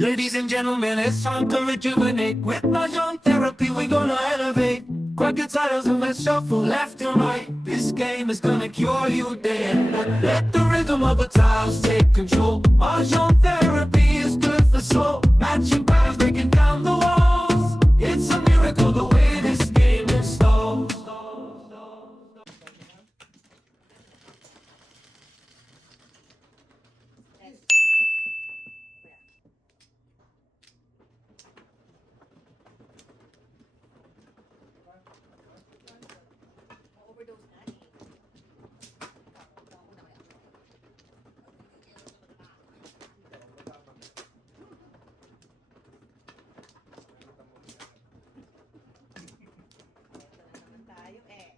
Ladies and gentlemen, it's time to rejuvenate. With Mahjong therapy, we're gonna elevate. Grab your titles and let's shuffle left and right. This game is gonna cure you day and night. Let the rhythm of the tiles take control. Mahjong therapy is good for soul. Matching patterns, breaking down the walls. It's a miracle the way this game installs. Overdose na eh. Naman tayo eh.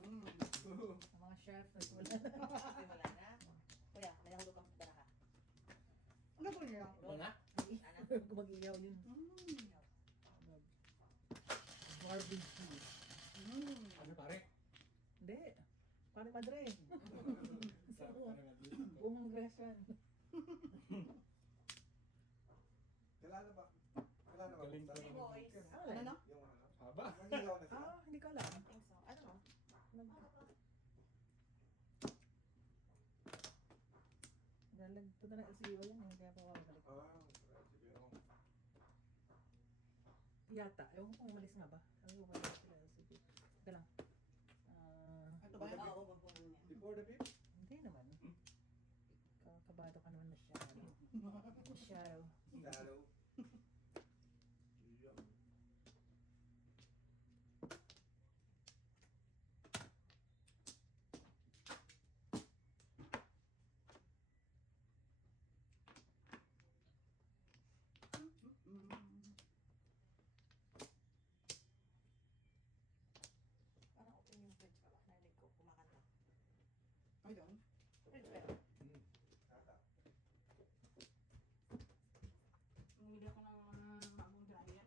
Mga chef, wala na. Wala na. Kuya, may nahulog kang baraha. Ano po niya? Wala? Mag-iyaw yun. Barbecue. Ano pare? Hindi. Pare madre. Bumang resan. Kailangan ba? Kailangan ba? Galing Si boys. Ano no? Yung ano? Haba? Mag-ilaw na sila. Hindi ko alam. I think so. I don't know. Punta na LCO yan eh. Kaya pa babalik. Siguro. Yata. Ewan ko kung umalis nga ba. Ewan ko kung sila LCO. Teka lang. Ito ba? Oo, wag mo niya. Before the beep? Hindi naman. Kabado ka naman na shadow. Shadow. Shadow. Parang open yung fridge ka ba? Narinig ko, kumakanta. Ay, doon? Fridge ba yun? Nata. Bumili ako ng bagong dryer.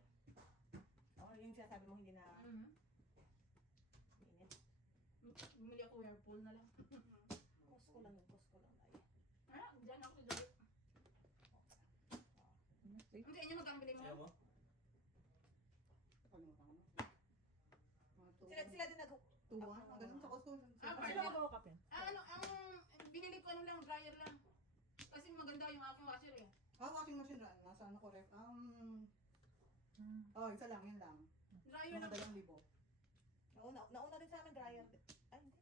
Oo, yung sinasabi mo hindi na init. Bumili ako Whirlpool na lang. Costco lang yun, Costco lang tayo. Diyan ako sa Jollibee. Hindi, inyo magkang bili mo. Ayaw mo? Sila din Tuwa? Ganun sa Costco. Sila mag-walk yan. Ang binili ko ano lang, dryer lang. Kasi maganda yung aking washer eh. Washing machine na. Nasa ano ko ref? Isa lang, yun lang. Dryer Mga lang. 2,000. nauna din sa amin dryer. Ay, hindi.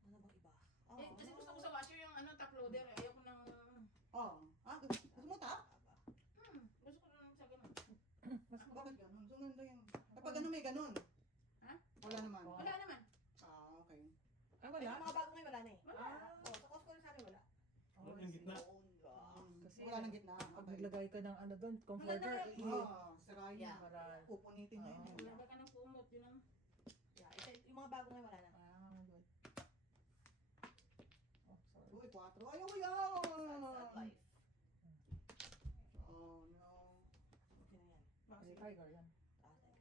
Ano bang iba? Kasi gusto ko sa washer yung top loader eh. Ayoko ng... Gusto mo tap? Gusto ko lang sa ganun. Bakit ganun? So, ganda yung... Kapag ano may ganun? Ha? Wala naman. Wala naman. Okay. Ah, Wala? wala? Mga bago ngayon wala na eh. Wala. Oo, sa Costco rin sa amin wala. Wala yung gitna. Kasi Wala nang gitna. pag Okay. naglagay ka ng ano doon, comforter, Sirayin Yeah. mo. para... Pupunitin niya yun. Wala ka ng kumot. Yun ang... Yeah, yung mga bago ngayon wala na. Good. Oh, sorry. Uy, 4. Ayaw mo yan! Sad life. Oh, no. Sino yan? Ay, Tiger yan. Thank you.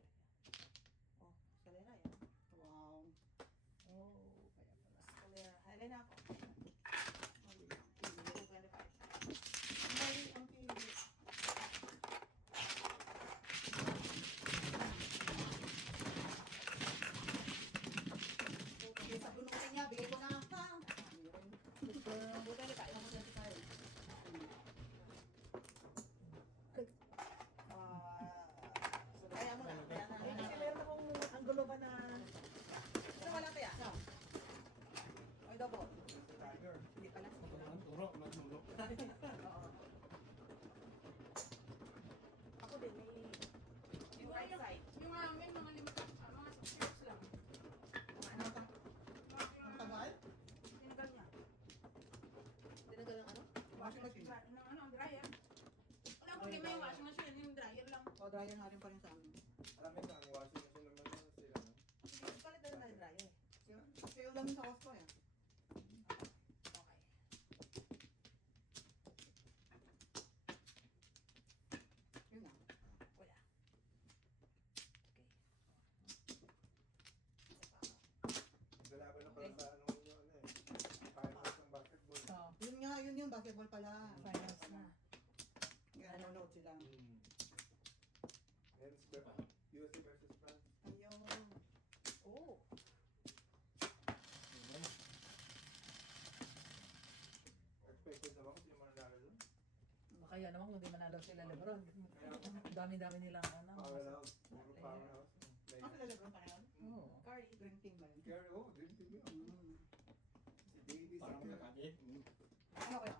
Oh, escalera yan. Wow. Oh, kaya pala. Escalera. Halay na ako. 225. Mali ang TV. Okay, sa bunutin niya, bigay ko na. Ha? Buti na tayo. Buti na tayo. Kaya mo na. Kaya na. Ay, kasi meron akong ang gulo ba na... Ito wala kaya? Ay, double. Tiger. Hindi pala. Turo, natulog. Oo. Ako din, may... Yung right side. Yung amin, mga mga 6 years lang. Ang tagal? Tinagal niya. Tinagal ng ano? Washing machine. Ang dryer. Wala problema yung washing machine, yung dryer lang. O, dryer nga rin pa rin sa amin. Alam mo yung lang sa Costco eh. Okay. Yun na. Kuya. Okay. Galaban na pala sa anong yun eh. Finals ng basketball. So, Yun nga, yun yung basketball pala. finals na. Kaya nanonood sila. Yan, USA versus France. Ayun. Oh. Expected naman kasi yung mananalo doon. Kaya naman kung di manalo sila Lebron. Ang dami-dami nilang ano. Powerhouse. Puro powerhouse. Like, Ah, sila Lebron pa na yun? Oo. Curry, Dream Team ba yun? Gary, oh, din team yun. Mm. Si Davis, Parang si nakakit. Ano kaya?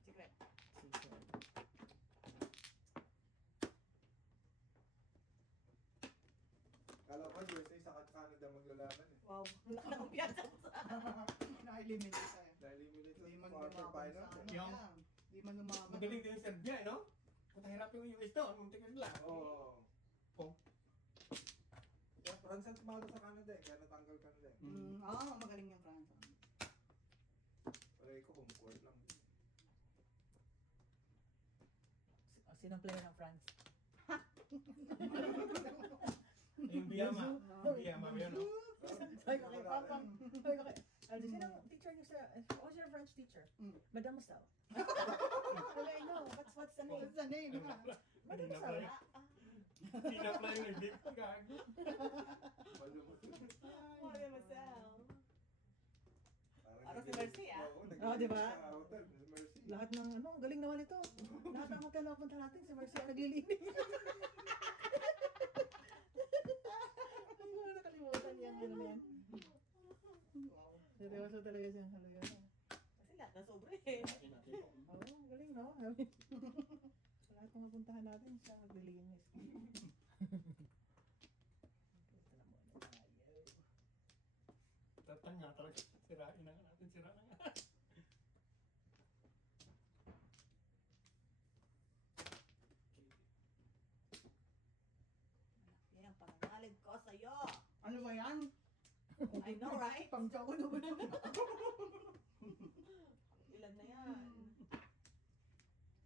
Secret. Kala ko USA sa Canada maglalaban eh. Wow, laki na kong piyansa mo sa... Na-eliminate tayo. Na-eliminate Hindi sa man quarter lumaban final sa ano eh. Yung- yan. Hindi man lumaban. Magaling din yung Serbia, no? Kung hirap yung US to, muntik na sila. Oo. Oh. Yung France ang tumalo sa Canada eh, kaya natanggal Canada eh. Magaling yung France. Palagi ko home court lang. Sinong player ng France? Yung Biyama. Yung Biyama ba yun, no? Sabi ko kay Papa. Sabi ko kay... Aldo, sinong teacher niyo sa... Who's your French teacher? Madame Mustel. Sabi, I know. What's the name? What's the name? Madame Mustel. Hindi na pala yung nag-dip. Gago. Madame Mustel. Parang si Mercy, ah. Oh, di ba? Sa hotel, si Mercy. Lahat ng ano, ang galing naman ito. Lahat ng hotel na punta natin, si Marcia naglilinis. Ay, wala nakalimutan yan. Ano na yan? Seryoso talaga siya. Talaga. Kasi lahat na sobre eh. Oo, ang galing no? Sa lahat ng mapuntahan natin, siya naglilinis. Ito na muna tayo. Tatanga talaga. Sirain na nga natin. Sira na nga. Yan ang pananalig ko sa'yo. Ano ba yan? I know, right? Pang-choco na ba yan? Ilan na yan?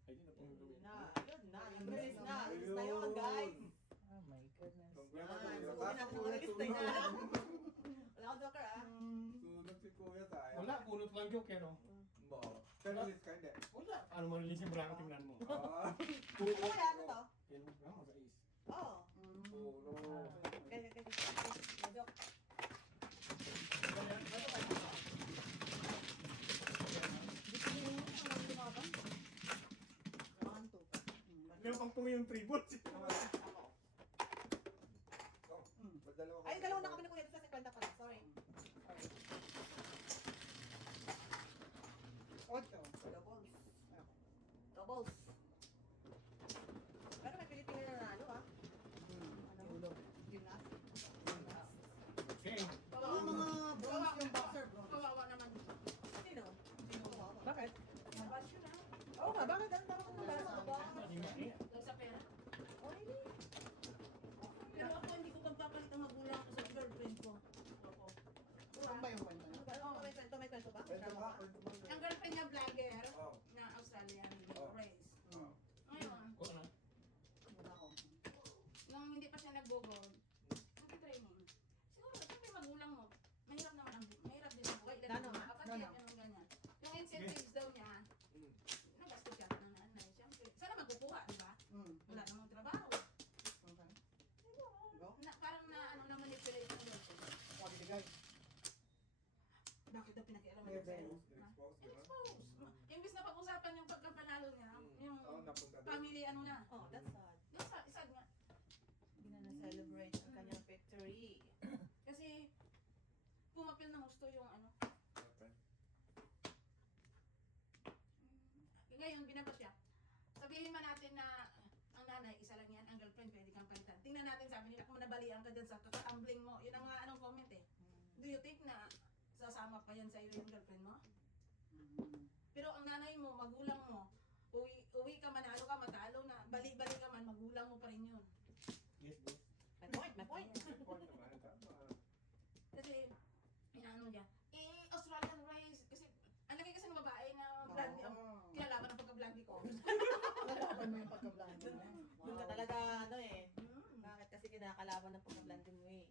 Ay, di na pong gawin. Yun na. Release na. Release na yun, guys. Oh my goodness. Congrats Ah, sa subukin kuya. natin ng mga listay na. Wala akong joker, ah. Sunog si kuya tayo. Wala, punot lang joker, no? Bo. Pero release ka hindi. Wala. Ano mo release yung bracket, tingnan mo. Ah. Ano kaya? Ano to? Yan mo, ano sa is. Oo. Puro. Kaya. Joke. One, two. Meron pang tungi yung tribute. Madalawa Ay, dalawa na kami na kuya sa 50 pala. Sorry. Ocho. Doubles. Doubles. Pero may Pilipino na nanalo, ah. Ano? Gymnast. Okay. Baka mga bronze yung boxer, bronze. Kawawa naman. Sino? Sino ba? Bakit? Mabas yun, ah. Oo nga, bakit? Ang tama kong Wala nasa sa ba? Daw sa pera. Oh, really? Pero ako hindi ko pagpapalit ang magulang ko sa girlfriend ko. Ako. Saan ba yung kwento niya? Ano, may kwento ba? Kwento ka, kwento mo. Ang girlfriend niya vlogger Oh. na Australian Oh. race. Oh. Ngayon, Kung ano? Wala ko. nung hindi pa siya nag-bogod, nag-training. Siguro, siyempre magulang mo. Mahirap din ang buhay. Gano? Kapag Gano? yan, yung ganyan. Yung incentives daw niya, Mm. nagastos siya ng nanay. Siyempre, sana magkukuha, di ba? Wala namang trabaho. Okay. Siguro, parang na ano na manipulate ng girlfriend. Sabi ni guys. Bakit daw pinakialaman May niya sa'yo? bells. Expose, di ba? Expose. Imbis na pag-usapan yung pagkapanalo niya, yung Oo, napunta doon. family ano na. Oh, that's sad. Isa nga. Hindi na na-celebrate ang kanyang victory. Kasi, pumapil ng gusto yung ano. Okay. Ngayon, binaba siya. Sabihin man natin na ang nanay, isa lang yan, ang girlfriend, pwede kang palitan. Tingnan natin, sabi nila, kung nabalian ka dyan sa kakambling mo, yun ang mga anong comment eh. Do you think na sasama pa yan sa iyo yung girlfriend mo? Pero ang nanay mo, magulang mo, uwi ka, manalo ka, matalo na, bali-bali ka man, magulang mo pa rin yun. Yes, boss. My point, my point. Point naman, tama. Kasi, inaano niya, Nalaban mo yung pagka-blondie mo. Doon ka talaga, ano eh. Mm. Bakit kasi kinakalaban ng pagka-blondie mo eh.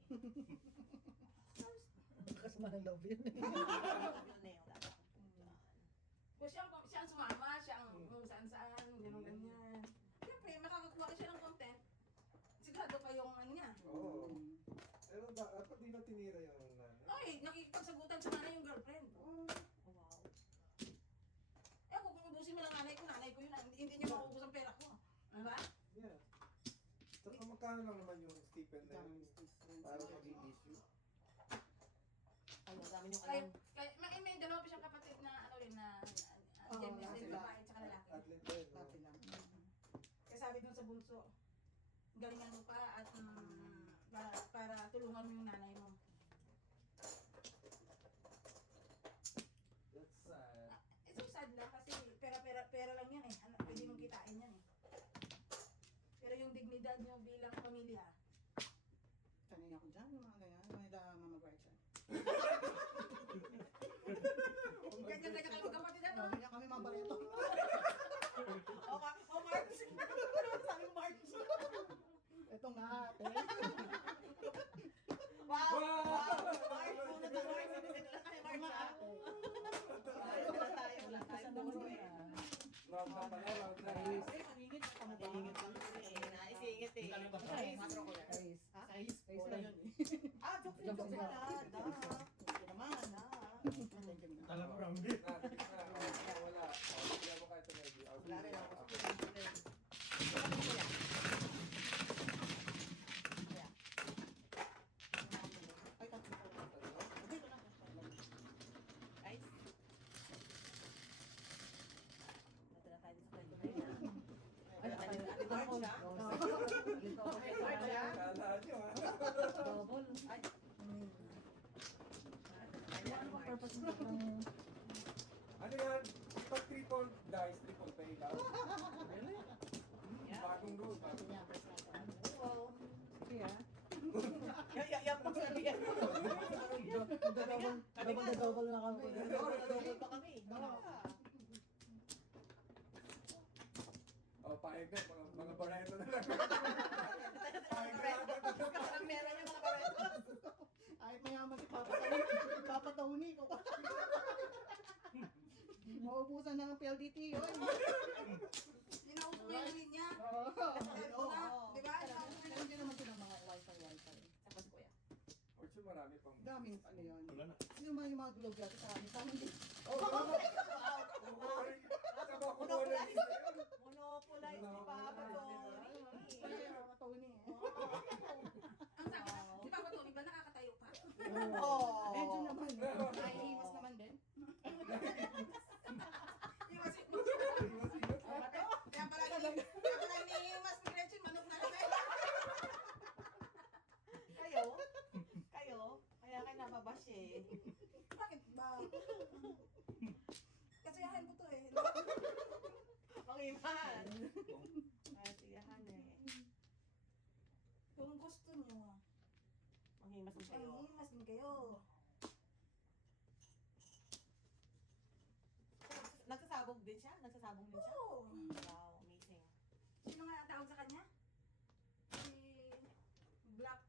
Kasama ng love yun eh. Yun eh, wala ka. Kung siya ang sumama, siya ang kung saan-saan, gano'n ganyan. Siyempre, makakakuha ka siya ng content. Sigurado pa yung ano niya. Oo. Pero dapat di na tinira yung nanay. Ay, nakikipagsagutan sa nanay yung girlfriend. Oh, wow. Eh, kung ubusin mo lang nanay ko yun, hindi niya maubos ang pera ko. Ano ba? Yeah. Saka magkano lang naman yung stipend na yun para maging issue. Ay, ang dami yung Kaya, alam. may dalawa pa siyang kapatid na ano rin na Oo, gender din, sila. babae tsaka lalaki. Athlete din, no? Dati lang. Kaya sabi dun sa bunso, galingan mo pa at para tulungan mo yung nanay mo. That's sad. It's so sad lang kasi pera lang yan eh. Ano, pwede mong kitain yan eh. Pero yung dignidad nyo bilang pamilya, Sanay ako dyan, yung mga ganyan. Yung nila Mama Gretchen. ganyan-ganyan kayo magkapatid ano? Ganyan kami mga bareto. Oh, March! Sabi mo, March! Ito nga ate. Wow! March! Muna na March! Hindi lang tayo March ah! Wala tayo. Loud na pala, loud na. Maningit na kami. Maningit lang. Naisingit eh. Guys. Size. Bola yun Ah, joke pala. Ito naman. Thank you. Alam ko round it. Wala. Bigyan mo kahit ito na. Wala rin ako. Ay, tatlo pala. Dito lang. Guys. Natala tayo sa kwento na yun. Ay, Ate ate March ah. March ah. Kala nyo, ha? Double. Ay. Ano ba purpose mo ng... Ano yan? Pag triple dice, triple pay lang. Really? Bagong rule, bagong Wow. Sige ah. Yan po sabihan. Double na kami. Double pa kami. Oh, paeg na. Mga bareto na lang. Paeg na lang. Parang meron yung mga baretos. Kahit mayaman si Papa Tony. Papa Tony ko. Maubusan ng PLDT yun. Inausap mo yung linya. Oo. Di ba? Meron din naman silang mga wifi. Tapos kuya. Fortune, marami pang... Daming ano yun. Wala na. Sino man yung mga globe dati sa amin? Sa amin din. Oh, bravo! Sa mga kumukulit. Monopolize ni Papa Tony. Papa Tony. Ang sabi na, di ba ba Tony ba nakakatayo pa? Oh. Medyo naman. Nahihimas naman din. Iwasin mo. Kaya pala iniiwas ni Gretchen, manok na rin. Kayo, kaya kayo nababash eh. Bakit ba? Kasiyahan ko to eh. Mangiman. Kasiyahan eh. Kung gusto nyo, Manghimas din ay kayo. imas din kayo. Nagsasabog din siya? Nagsasabog din siya? Oo. Wow, amazing. Sino nga ang tawag sa kanya? Si Black.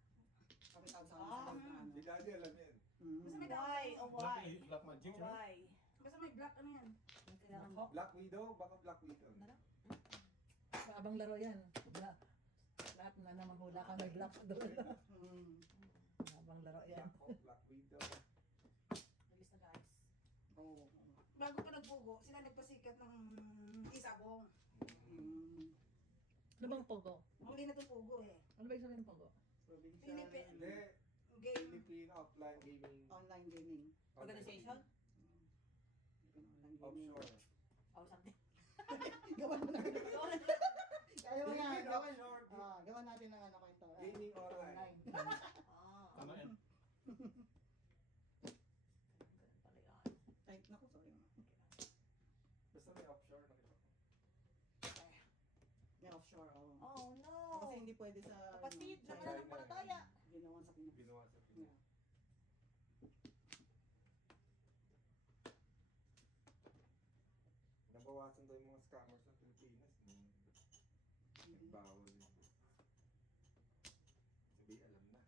Kami tawag sa amin. Hindi daddy alam yan. Basta may Why? tawag. Oh, why? Black magic, Oh, siya. why? Basta may Black ano yan. Kailangan Black Widow? Baka Black Widow. Abang laro yan. Lahat na naman hula ka may black doon. Abang laro yan. Black Hawk, Black Widow. Release na guys. Oo. Bago pa nagpugo, sila nagpasikat ng isabong. Ano bang pogo? Huli na itong pugo eh. Ano ba yung sabihin ng pogo? Provincial. Philippine. Hindi. Game. Philippine Offline Gaming. Online gaming. Organization? Online gaming. Offshore. Oh, something. Gawan mo na. Kaya mo yan. Philippine Gawan. Offshore Gawan natin ng ano kwento. Gaming Online. Ah. Tama yan. Ganun pala yan. Type na ko. Sorry. Basta may offshore. Nakita ko. May offshore. Oh. Oh no! Kasi hindi pwede sa... Kapatid, ano, naman ang palataya. Ginawa sa Pinas. Ginawa sa Pinas. Yeah. Nabawasan daw yung mga scammers ng Pilipinas. Bawal yun. Sabi, alam na.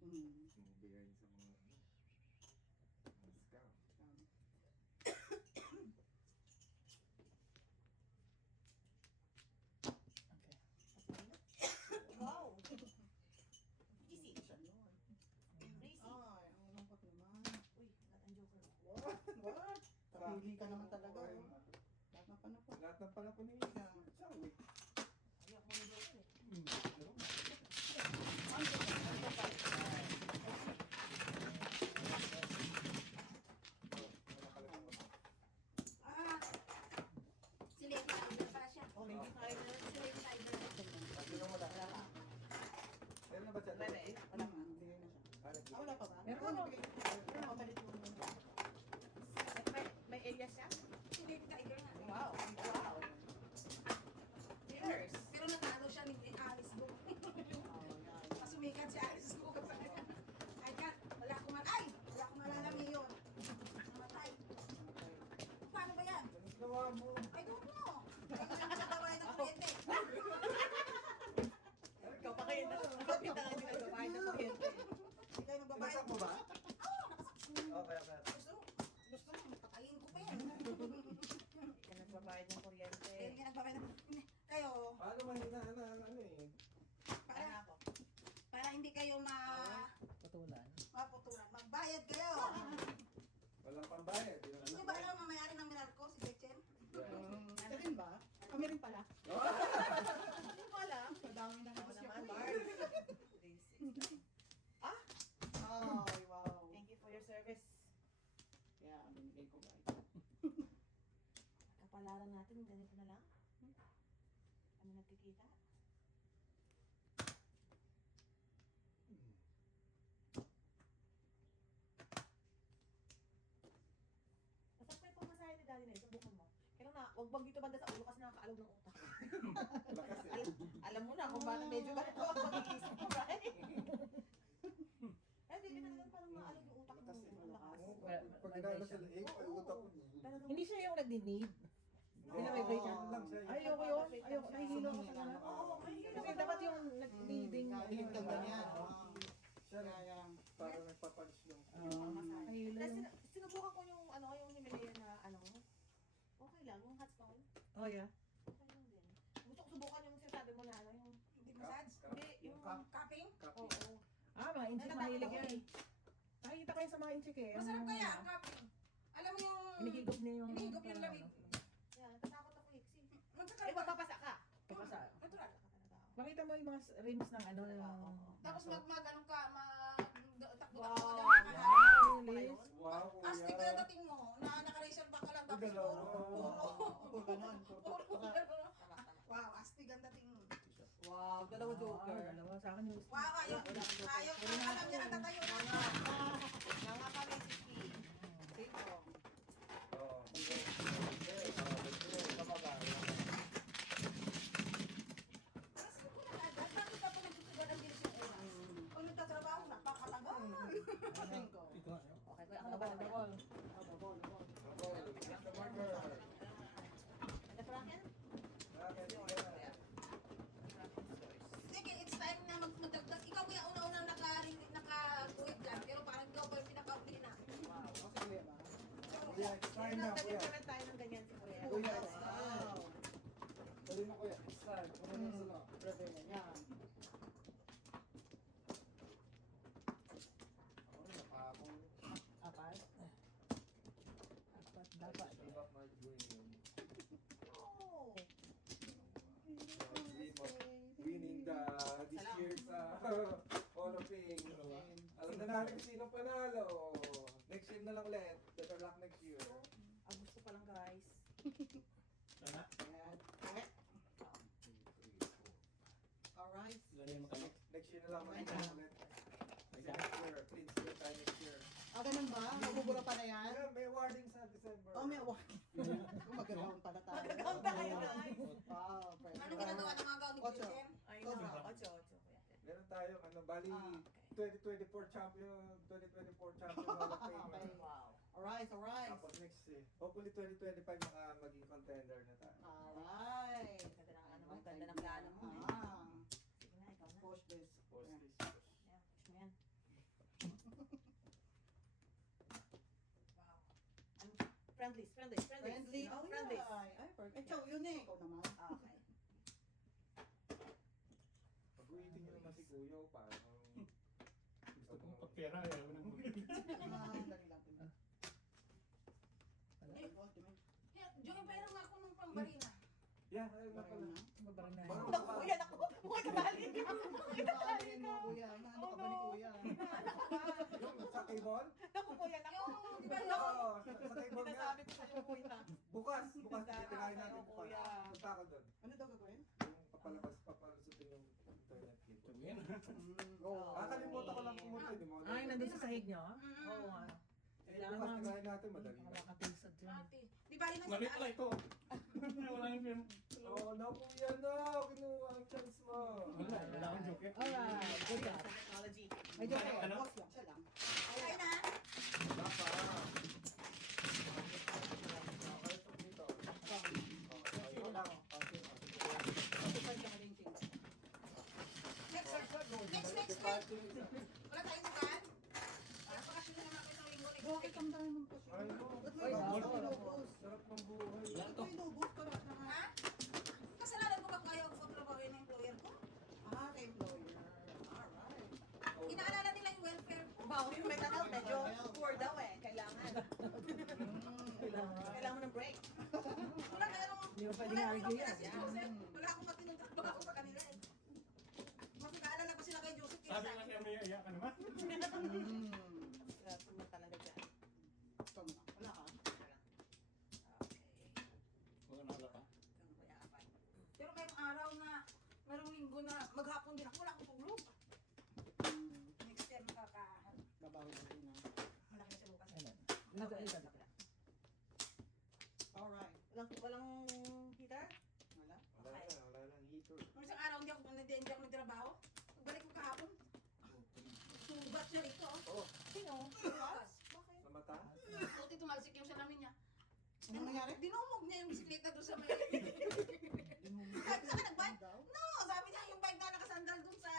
Mm. Behind sa mga mga scam. Wow! Easy. Siya yun. Crazy. Ay, ang lungkot naman. Uy, got ang joker. What? Kapili ka naman talaga. Oh. Lahat ng panapon. Lahat ng panapon ni Isa. Sabi. Ayaw ko ng joker eh. Ah! Si Lady Tiger pala siya. Oh, Lady Tiger. Si Lady Tiger. Sabi lang wala. Wala ka. Meron na ba siya? Wala eh. Wala pa. Bigay na siya. Ah, wala pa ba? Meron. Papalit mo muna. May alias siya? Si Lady Tiger nga. Wow. Wow. Cheers. Pero natalo siya ni Alice Go. Oh, yan. Masumikat si Alice Go. Ay, Kat, wala akong malalami yun. Namatay. Paano ba yan? Ano ginawa mo? I don't know. Kaya ko lang nagbabayad ng kuryente. Ikaw pa kayo na. Kapita nga din nagbabayad ng kuryente. Hindi kayo magbabayad. Pinasak mo ba? Oo, nakasaksin. Okay. Gusto mo, patayin ko pa yan. Ika nagbabayad ng kuryente. Kaya nga nagbabayad ng kayo, Paano mahina na ano eh? para, para hindi kayo Patulan. maputulan. Magbayad kayo. Walang pambayad. Hindi ba alam ang mayari ng Meralco, si Gretchen? Siya rin ba? Kami rin pala. Hindi ko alam. Madami na Ako kasi naman, ako. Mars. Ay, wow. Thank you for your service. Yeah, binigay ko ba? Kapalaran natin, ganito na lang. Ano nagkikita? Basta pa yung pamasahe ni Daddy na subukan mo. Kaya na, huwag bang dito banda sa ulo kasi nakakaalog ng utak. Lakas eh. Alam mo na kung bakit medyo ganito ang pag-iisip mo, right? Eh, hindi ka talagang parang maalog yung utak mo. Lakas eh. Ang lakas. Pag ginagawa sila, ay utak ko. Talagang- Hindi siya yung nagdi-need. Hindi na may break Yan lang siya. Ayoko yun. Ayoko. Nahihilo ko sa Sumunod kanila. lang. Oo, Kasi dapat yung nag-needing. Kahit ka ganyan. Wow. Siya rin. Kaya, Parang nagpapunch lang. Nahihilo Kasi yung... sinubukan ko yung ano, yung Himalaya na ano. Okay lang, yung hot stone. Oh, yeah. Okay lang din. Gusto ko subukan yung sinasabi mo na ano, yung Hindi massage? hindi, yung Cupping? oo. Copy. Mga inchik Natatakot mahilig ako yan. eh. Nakikita kayo sa mga inchik eh. Masarap kaya ang cupping. Alam mo yung... Hinihigop niya yung... Hinihigop yung lamig. Yan, natatakot ako eh. Kasi, Magkakaroon eh, papapasa ka. Papasa. Natural. Papasa ka talaga ako. Makita mo yung mga rims ng ano. Oo. Tapos anong ka, takbo-takbo Wow. ka lang. Liz. Wow, Astig kuya. kaya dating mo, naka-razor back ka lang, tapos Galaw. puro ganon. Wow, astig ang dating mo. Wow, dalawa joker. Dalawa sa akin yung... Wow, ayaw, alam niya, natatayo na nga. Nga kami si P. Sino? Oo. Bakit ka pa nagsusugan ang bilis yung oras? Pag nagtatrabaho, napakatagal. Ito ano? Okay, kuya, ako na ba nag-all? Ano Franken? Sige, it's time na magdagdag. Ikaw kuya, una-unang naka-kuwit dyan, pero parang ikaw pa yung pinaka-uli na. Kuya, it's time na, kuya. Nagkakaroon tayo ng ganyan si Kuya. Kuya, it's Wow. time. Dali na kuya, it's time. Kumain na sila. Brother na yan. Apat? Apat dapat eh. Oh. Winning the this year's Hall of Fame. Alam na natin kung sino panalo. Next year na lang ulit. Better luck next year. Ang gusto pa lang guys. Sana? Ayan. Alright. Wala na yung makamit. Next year na lang ulit. Kasi next year, please do tayo next year. Ah, ganun ba? Magugura pa na yan? Yeah, may awarding sa December. Oh, may award. Magagawin pala tayo. Magagawin tayo, guys. Wow, friend. Ano ginagawa ng mga gaw ni Ocho. Gretchen? Ay, no. Ocho. Kuya. Meron tayong bali Okay. 2024 champion Hall of Fame. Okay. Wow. Alright, alright. Tapos next year, hopefully 2025 maging contender na tayo. Alright. Ganda ng ano. Ang ganda ng plano mo. Ah, Sige na, ikaw na. push this. Post Yeah. this. Yeah, push mo yan. Wow. Ano? Friendlies. Friendly. No? Oh, Friendlies. yeah. Ay, perfect. Ikaw, yun eh. Ikaw naman. Okay. Pag-uwitin nyo naman si Kuya o parang Gusto ko pagpera, ayaw nang bumili. Dali lang. Ultimate. Joey, mayroon ako nung pambarina. Yeah, ayun na pala. Mabarang na. Baka- Naku, kuya, naku. Kuya, kadali ka. Ibalin mo, kuya. Ano ka ba ni kuya? Yung sa table? Naku, kuya, naku. Yung, di ba, Oo, sa table nga. Sinasabi ko sa'yo, kuya. Bukas, Sinasabi ko tirahin sa'yo, natin bukas. kuya. Punta ako doon. Ano daw gagawin? Yung papalusutin yung internet cable. Sabihin. Oo. Kalimutan ko lang pumunta, di mo? Ay, nandun sa sahig niyo? Mm. Oo nga. Kailangan bukas tirahin natin, madali na. Makakapisad dyan. Ate, di ba yun Mali pala ito. Wala nang film. Oo, na kuya na. Kinuha ang chance mo. Wala akong joke eh. Alright, good job. Technology. May joke kayo. Ano? Boss lang, siya lang. Ay na. Wala pa. Okay, ito dito. Okay, ito lang. Okay, Satisfied ka na rin, Ching. Next. Wala tayong sukan. Para bakasyon na naman ako isang linggo. Bakit ang dami mong pasyon? Ay, no. Ba't Ay, may no. ubos? Inubos. Sarap ng buhay. Wala Ba't to. may inubos ka na? Ha? Kasalanan ko ba kaya ako trabahin ng employer ko? Ah, kay employer. Alright. Inaalala nila yung welfare ko. Bawo yung mental health, medyo poor daw eh. Kailangan. Kailangan mo ng break. Wala kaya nung... Hindi mo Wala pwedeng akong argue yan. pinasi Joseph. Wala akong matinong trabaho sa kanila eh. Mas naalala ko sila kay Joseph Sabi kaysa nga niya may iya ka naman. Sarap mo talaga dyan. Ito mo. Wala ka. Okay. Wala na wala pa. Ganun kaya kapag. Pero mayroong araw na, mayroong linggo na maghapon din ako, wala akong tulog. Next time Babawi natin na. malaki sa bukas. Nag-aita. Alright. Walang heater? Wala. Wala lang heater. Nung isang araw hindi ako nagtrabaho. Pagbalik ko kahapon, subat siya rito. Oh, Sino? Bukas. Bakit? sa mata? Buti tumalsik yung salamin niya. Ano nangyari? Dinumog niya yung bisikleta doon sa may... Kahit saan ka nag-bike? No, sabi niya yung bike na nakasandal doon sa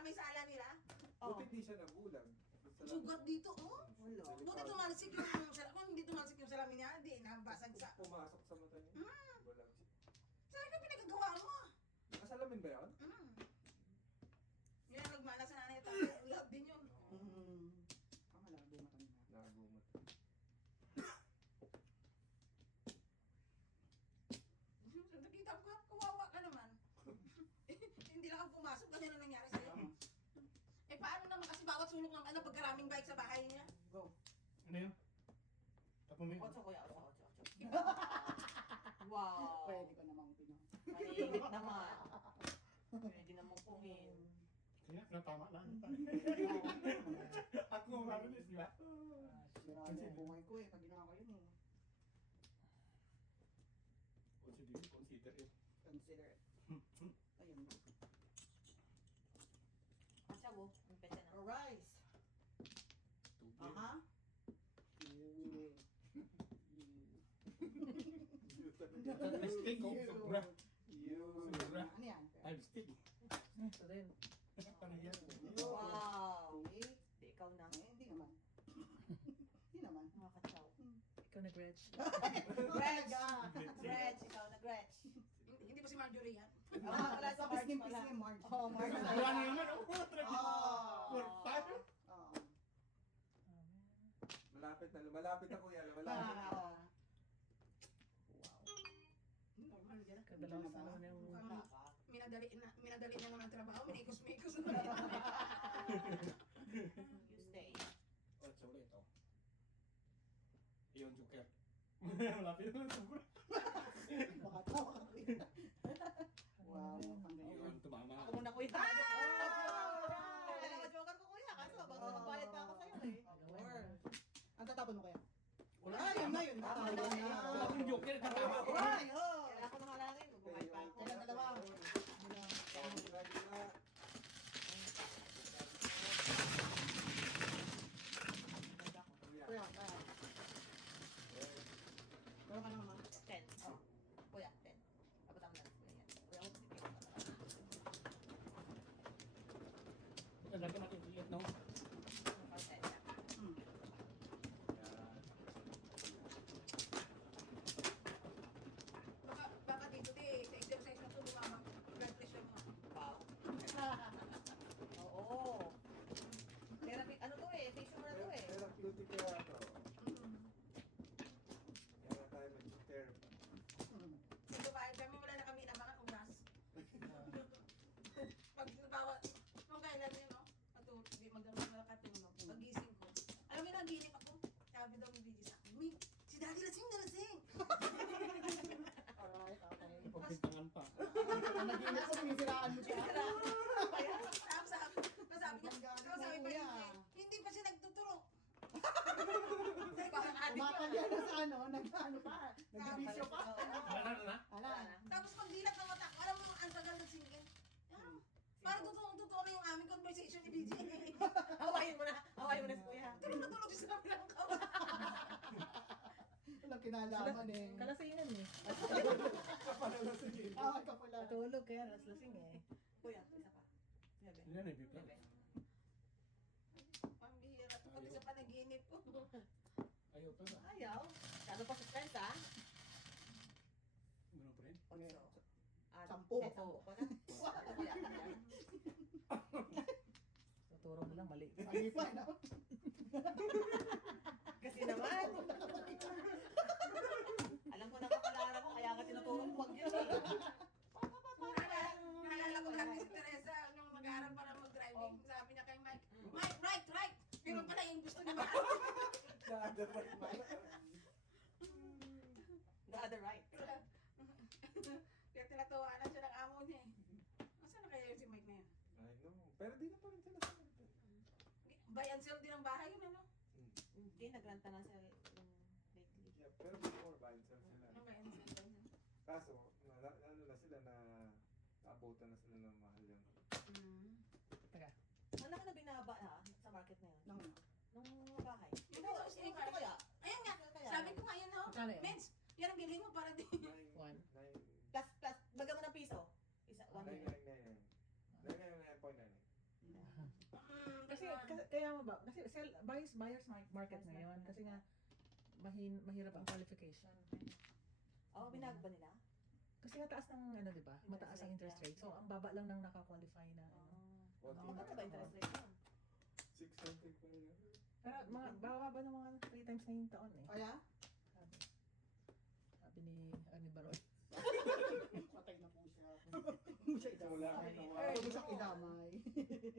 may sala nila. Buti hindi siya nagulag. Sugat dito, oh. Wala. Buti tumalsik yung salamin. Kung hindi tumalsik yung salamin niya, hindi, nabasag sa... Pumasok sa mata niya. Wala. Saan ka pinagagawa mo? Nakasalamin ba yun? Yun ang nagmana sa nanay at tatay. Love din yun. Malabo matanda. Nagumat. Nakita ko, kawawa ka naman. Hindi lang ako pumasok, ganyan na nangyari sa'yo. Eh paano naman kasi bawat sulok ng pagkaraming bike sa bahay niya? Go. Ano yun? Tapos Otso kuya, otso. Wow. Pwede ka namang pino. Mainit naman. Pwede namang pungin. Kaya natama lang. Ako ang marilis, di ba? Sira yung buhay ko eh. Pag ginawa ko yun eh. Consider it. Consider it. Ayun. Atsa mo, ang pwede na. Alright. Tubig. Aha. Stick ko, sobra. Sobra. Ano yan? Five stick. Ito din. Ano yan? Wow. Eh, Di ikaw na. hindi naman. Hindi naman. Nakakatsaw. Ikaw nag-reg. Gretch! Gretch, ikaw na Gretch. Hindi pa si Marjorie yan. Ah, wala sa March Pisngin, pala. pisngin, Marge. Oh, March. Wala na naman. For five? Oo. Malapit na kuya. Malapit. Normal yan. Kadalasan naman yung... Minadali niya naman ang trabaho, minikos-mikos na. You stay. Oh, so ulit ito. Iyon, Joker. Malapit na sobra. Baka tawa ka kuya. Wow, mukhang Iyon, ganyan. tumama. Ako muna kuya. Dalawa joker ko kuya, kaso bago magbayad pa ako sa'yo eh. Ang tatapon mo kaya? Wala. Yun na yun. Tama Tatapon na. na. Wala akong Joker. Katama ko. Ay, oh. Kailangan ko nangalangin, magbuhay pa ako. Kailan dalawa? Kuya, kaya. Meron ka naman. 10. Oh. Kuya, 10. Abot ako na. Kuya yan. Kuya, Panaginip ko, sinisiraan mo siya. Kaya, sabi niya, Ang galing tapos sabi mo, pa kuya. niya, hindi pa siya nagtuturo. Parang adik Umakalya na sa ano, nag-ano pa, nagbibisyo pa. Wala na. Ala. Tapos pag dilat ng mata ko, alam mo, ang tagal nagsingin. Parang totoo na yung aming conversation ni BJ. Hawayin mo na si kuya. Tulog na tulog siya sa kabilang kawa. Walang kinalaman eh. Kalasingan eh. Ah, ka pala. Natulog kaya lasing eh. Kuya, isa pa. Bebe. Yan ay bigla. Bebe. Pambihira. Pati sa panaginip ko. Ayaw pa ba? Ayaw. Kano pa suspense ha? Ano pa rin? Otso. Sampu. Sampu pa na. Tuturo mo lang mali. Mali pa, no? Kasi naman. Alam ko na kapalaran ko, kaya ka tinuturo mo wag yun. Naalala ko lang si Teresa nung mag-aaral para mag-driving. Sabi niya kay Mike, Mike, right. Pero pala yung gusto niya ba? The other right. Kaya tinatawanan siya ng amo niya eh. Saan na kaya yun si Mike na yun? I know. Pero di na pa rin sila sa Buy and sell din ang bahay yun ano? Hindi, nagranta na siya lately. Yeah, pero before ba, sila. Ano buy and sell? Kaso, ano na sila na naabutan na sila ng mahal yung Wala ka na binaba ha, sa market na yun? Nung Nung mga bahay. Ito kaya? Ayun nga, sabi ko nga yun no. Magkano yun? Mens, yan ang bilhin mo para din. 1. Plus, baga mo ng piso. Isa, 1 year. 9.9. Kasi kaya mo ba? Kasi buyers market ngayon kasi nga mahirap ang qualification. Oo, binag ba nila? Kasi nga taas ng ano, 'di ba? Mataas ang interest rate. So ang baba lang ng naka-qualify na ano. Magkano ba interest rate yun? 6 something pa yun. Pero mga bababa ng mga 3 times na yung taon eh. Kaya? Sabi ni Baroy. Patay na po siya. Siya Wala. idamay. Huwag mo siyang idamay.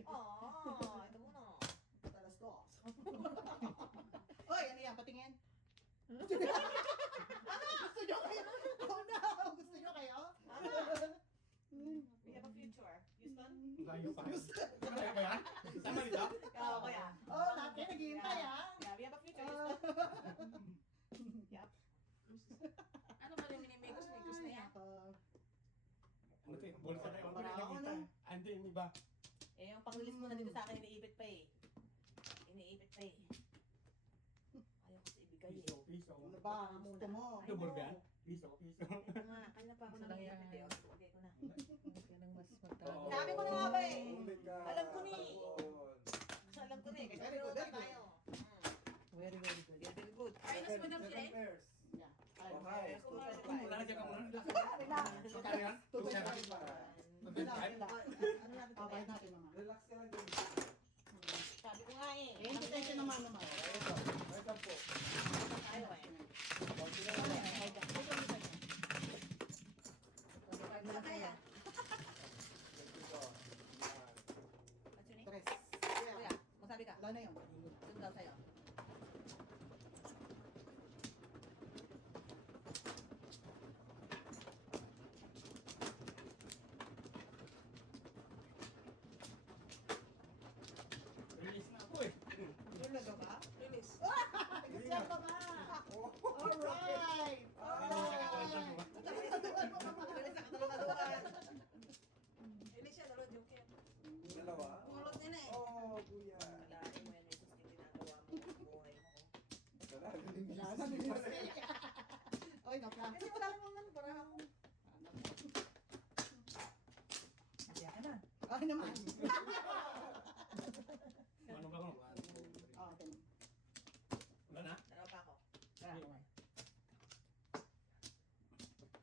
Oo, ito muna. Talas ko. Oy, ano yan? Patingin. Gusto nyo kayo? Oh no! Gusto nyo kayo? We have a future. Houston? Layo pa. Kaya ba yan? Sama nito? Oo, kaya. Oh, lahat kayo naghihintay ha? Yeah, we have a future, Houston. Yep. Ano ba yung minimikos-mikos na yan? Ano to eh? Bulsa na yun. Ano Parang nakita? ano? Andi, yung iba. Eh, yung pang-release mo na dito sa akin, iniipit pa eh. Iniipit pa eh. Ayaw ko sa ibigay eh. Piso. Ano ba? Gusto mo? Ito, Borbian? Piso. Ito nga, kanina pa ako Gusto nang lang iniipit eh. yan. O, ibigay ko na. Kaya nang mas magtago. Sabi ko na nga ba eh. Huli ka. Alam ko ni. Taon. Alam ko na eh. Kasi Very good, pinunan very good. tayo. Very good. Yeah, very good. Ayos mo daw siya eh. pairs. Yeah. Ohio. Wala na dyan ka muna. Relax. Magkano yan? 2.5 ba? Relax, 2.5? relax. Ano natin ito Babay eh? natin mga. Relax ka lang din. Sabi ko nga eh. Eh, intention naman naman. May 10 po. Tayo eh. Ano kaya? What's your name? Tres. Kuya, magsabi ka. Wala na yun. Doon daw sa'yo. Release na ako eh. Doon na daw ba? Release. Good job, mama! Alright! Bilis na katulungan. Release siya, dalawa joker. Dalawa? Mulot niya na eh. Oh, kuya. Alain mo yan, Jesus, yung ginagawa mo sa buhay mo. Dalaga din. Oy, napla. Kasi wala naman naman, parang ako. Kaya ka na. Ay naman. Ano ba ako? Ah, ganun. Wala na? Dalawa pa ako. Kaya ka.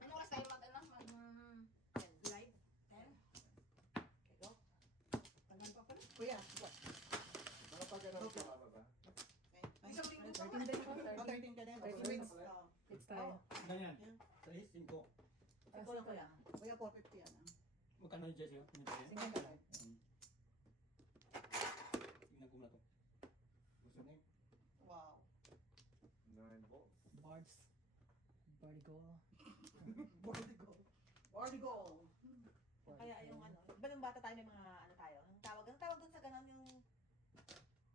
Ano oras tayo live? 10? Okay, go. Tagal pa pala. Kuya, what? Nakapag-ano ka ba ba? Isang linggo pa 13 days pa. 13 ka na yun. 13 weeks. Oh. It's time. Ganyan. 6, 5. Ito lang kuya. Kuya, 450 yan. Magkano yung Jesse? Tingnan ka lang. Tingnan ko na to. Gusto mo? Wow. 9 volts. Bards. Bardigo. Bordigo. Bordigo. Diba nung bata tayo may mga ano tayo? Ang tawag dun sa ganon yung...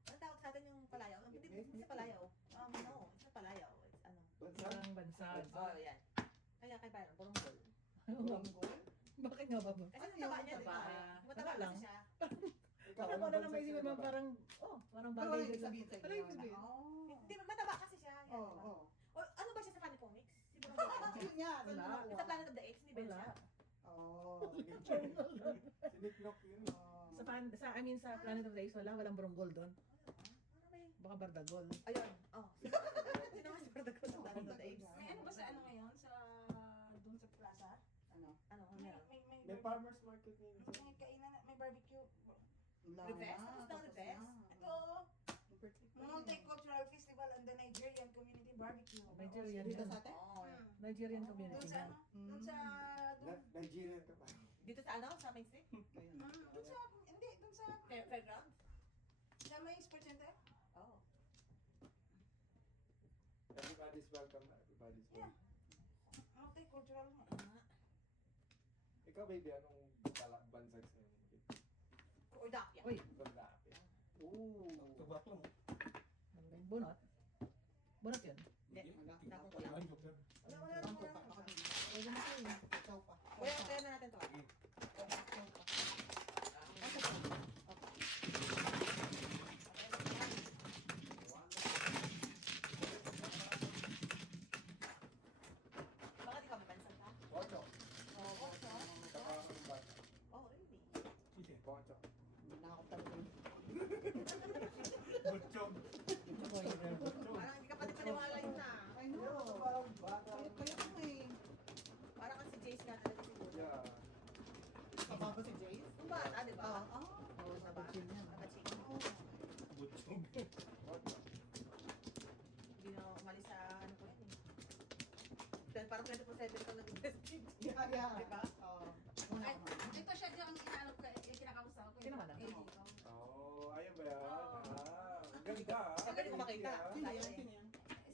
Anong tawag sa atin yung palayaw? Hindi sa palayaw. No, it's not palayaw. It's ano. Bansa? Parang bansa. Oh, yan. Kaya kay Byron, buronggol. Bakit nga ba ba? Kasi yung taba niya, di ba? Mataba lang. kasi siya. Ikaw, Parang anong wala bansa nang may isip sa'yo, mo, baba? parang, parang Pero bagay wala din yung sa... sabihin sa Ano inyo. yung sabihin? Oh. Hindi, mataba kasi siya. Yan, Oo, diba? oo. O, ano ba siya sa funny comics? Si Buronggol. Yun nga, saan Wala. mo nakuha? Sa Planet of the Apes, ni Ben Wala. siya. Oo. Si Nick Nock yun. Oo. Sa Planet of the Apes, walang buronggol doon. Ano ba yun? Baka bardagol. Ayun. Oh. Sino nga si Buronggol sa Planet of the Apes? May ano ba sa ano ngayon? Doon sa plaza? Ano? Ano, ano May, meron? May farmer's market ngayon. may kainan, may barbecue. Wala Revest? na, Tapos na tapos revest? na. Ito, Perfect pa yun. Multicultural Festival and the Nigerian Community Barbecue. Nigerian Dito yan. sa atin? Oo. Nigerian Doon community sa yan. ano? Doon sa... Doon, Nigerian ka pa. Dito sa ano? Sa Main Street? Ayun. doon sa... Hindi, doon sa... Fairground? Sa may sports center? Oo. Everybody's welcome. Everybody's Yeah. welcome. Multicultural nga. Ikaw, baby, anong bansa sa'yo? Ordapia. Uy, Banda. Ooh. Tubato mo. bunot. Bunot yun. Hindi. Wala. Tapos ko lang. Wala, wala, Ang wala. tupak ako din. Pwede na kayo. Ikaw pa. Kaya na natin to. Ikaw pa. Bakit ikaw may bansan ka? Ocho. Oo, Ocho. Saka ang bata. Oh, really? Sige. Ocho. Hindi na ako talaga yun. Butchog. Parang hindi ka pa din paniwala yun na. I know. Parang bata. Kaya ko eh. Parang kasi Jace nga talaga siguro. Yeah. Kababa si Jace? Yung bata, di ba? Oo. Oo, sa bata. Chill yan. Nakaching. Butchog. Ocho. Hindi na umalis sa ano ko yan eh. Dahil parang 24/7 ka nag-investing. Yeah, yeah. Diba? Oo. Una Ay, ko naman. ito siya yung inaalok ko, yung kinakamusta ko. Sino man ang? Oh, ayun ba yan? Ang ganda. Magaling ko makita. Sino Tayo yun? eh. Sino yan?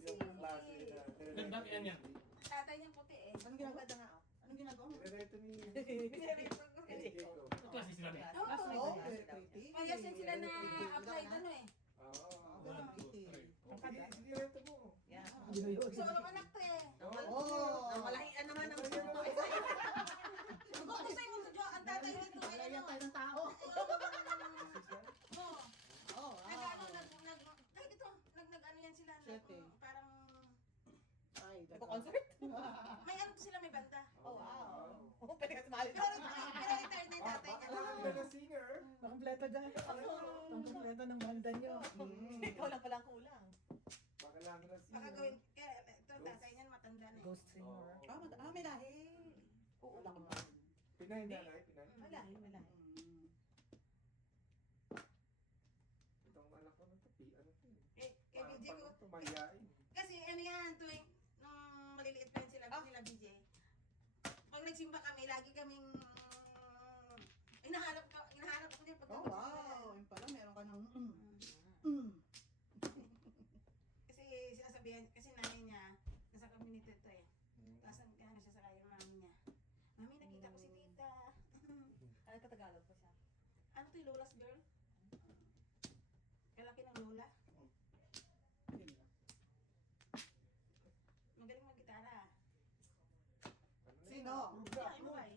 Yung klase na. Ganda yan yan. Tatay niyang puti eh. Anong Ang ginagawa? ganda nga oh. Anong ginagawa mo? Nireto ni... Sinabi ko kay Jake. Jacob. Ang klase sila niya. Oo, Oh, Yes, very yes. pretty. kaya sin sila na apply doon eh. Oo. Very pretty. Nireto mo. Yeah. So, ang anak to eh. Oh. Ang malahian naman ang gusto mo. Kung gusto mo Jo, ang tatay nito ay Wala ano. yan tayo ng tao. Oo. Oh, Nag-ano, wow. kahit ito, nag-ano yan sila. Siyete. Parang, Ay, Nagko-concert? may ano sila, may banda. Oh, wow. Oh, pwede ka sumali. Pero retired na yung tatay niya. Alam mo na singer. Nakompleto dyan. Nakompleto ng banda nyo. Ikaw lang palang kulang. Baka lang na singer. Baka gawin, kaya ito tatay niyan matanda na eh. Ghost singer. May lahi. Oo, Wala ko lang. naman. Pinay nanay, pinay. Malahi, malahi. Mm. Itong anak ko ng tapi, ano to eh. Eh, BJ ko, Tumayain. kasi ano yan, tuwing, nung maliliit pa yun sila, nila BJ. Pag nagsimba kami, lagi kaming, hinahanap ko niya pag Oh, wow. Yun pala, meron ka ng mm. Kasi sinasabihan, kasi nanay niya, nasa community to eh. Tapos nagkano siya sa kaya ng mami niya. Mami, nakita ko si tita. Ano ka Tagalog pa siya? Ano to yung Lola's girl? Kalaki ng Lola. Yun lang. Magaling mag-gitara. Ano na Sino? yun? Yeah, yung babae.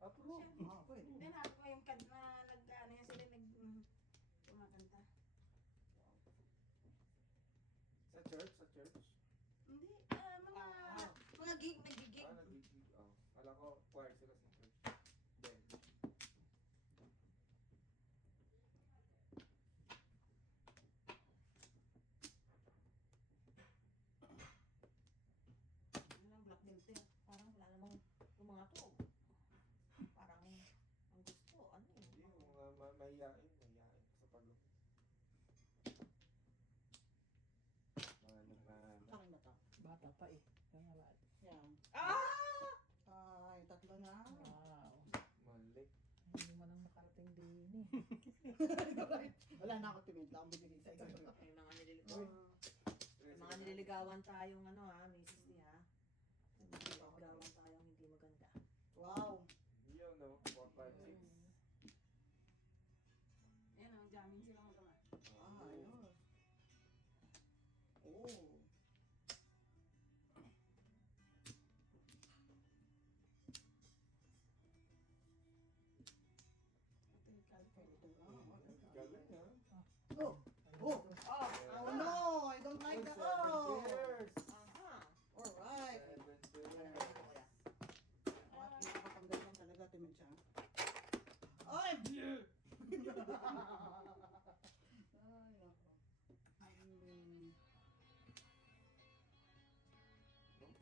Approve. Oh, pwede. Hindi na ako yung kad na nag-ano yan sila kumakanta. Sa church? Sa church? Hindi, mga gig, nag-gig. Nagigig. Oh. Alam ko, choir sila sa church. Then, Walang black belt eh. Parang wala namang yung mga to. Parang ang gusto, ano eh. hindi, yung mga mahihain ka sa pag- Akin na to. Bata pa eh. Kaya nga. Yan. Ah! Ay, tatlo na. Wow. Mali. Hindi mo nang makarating din eh. Wala na ako tumid lang binigay sa iyo. May mga mga nililigawan tayong ano ha, misis niya. Nililigawan tayong hindi maganda. Wow. Yun, no? 4, 5, 6.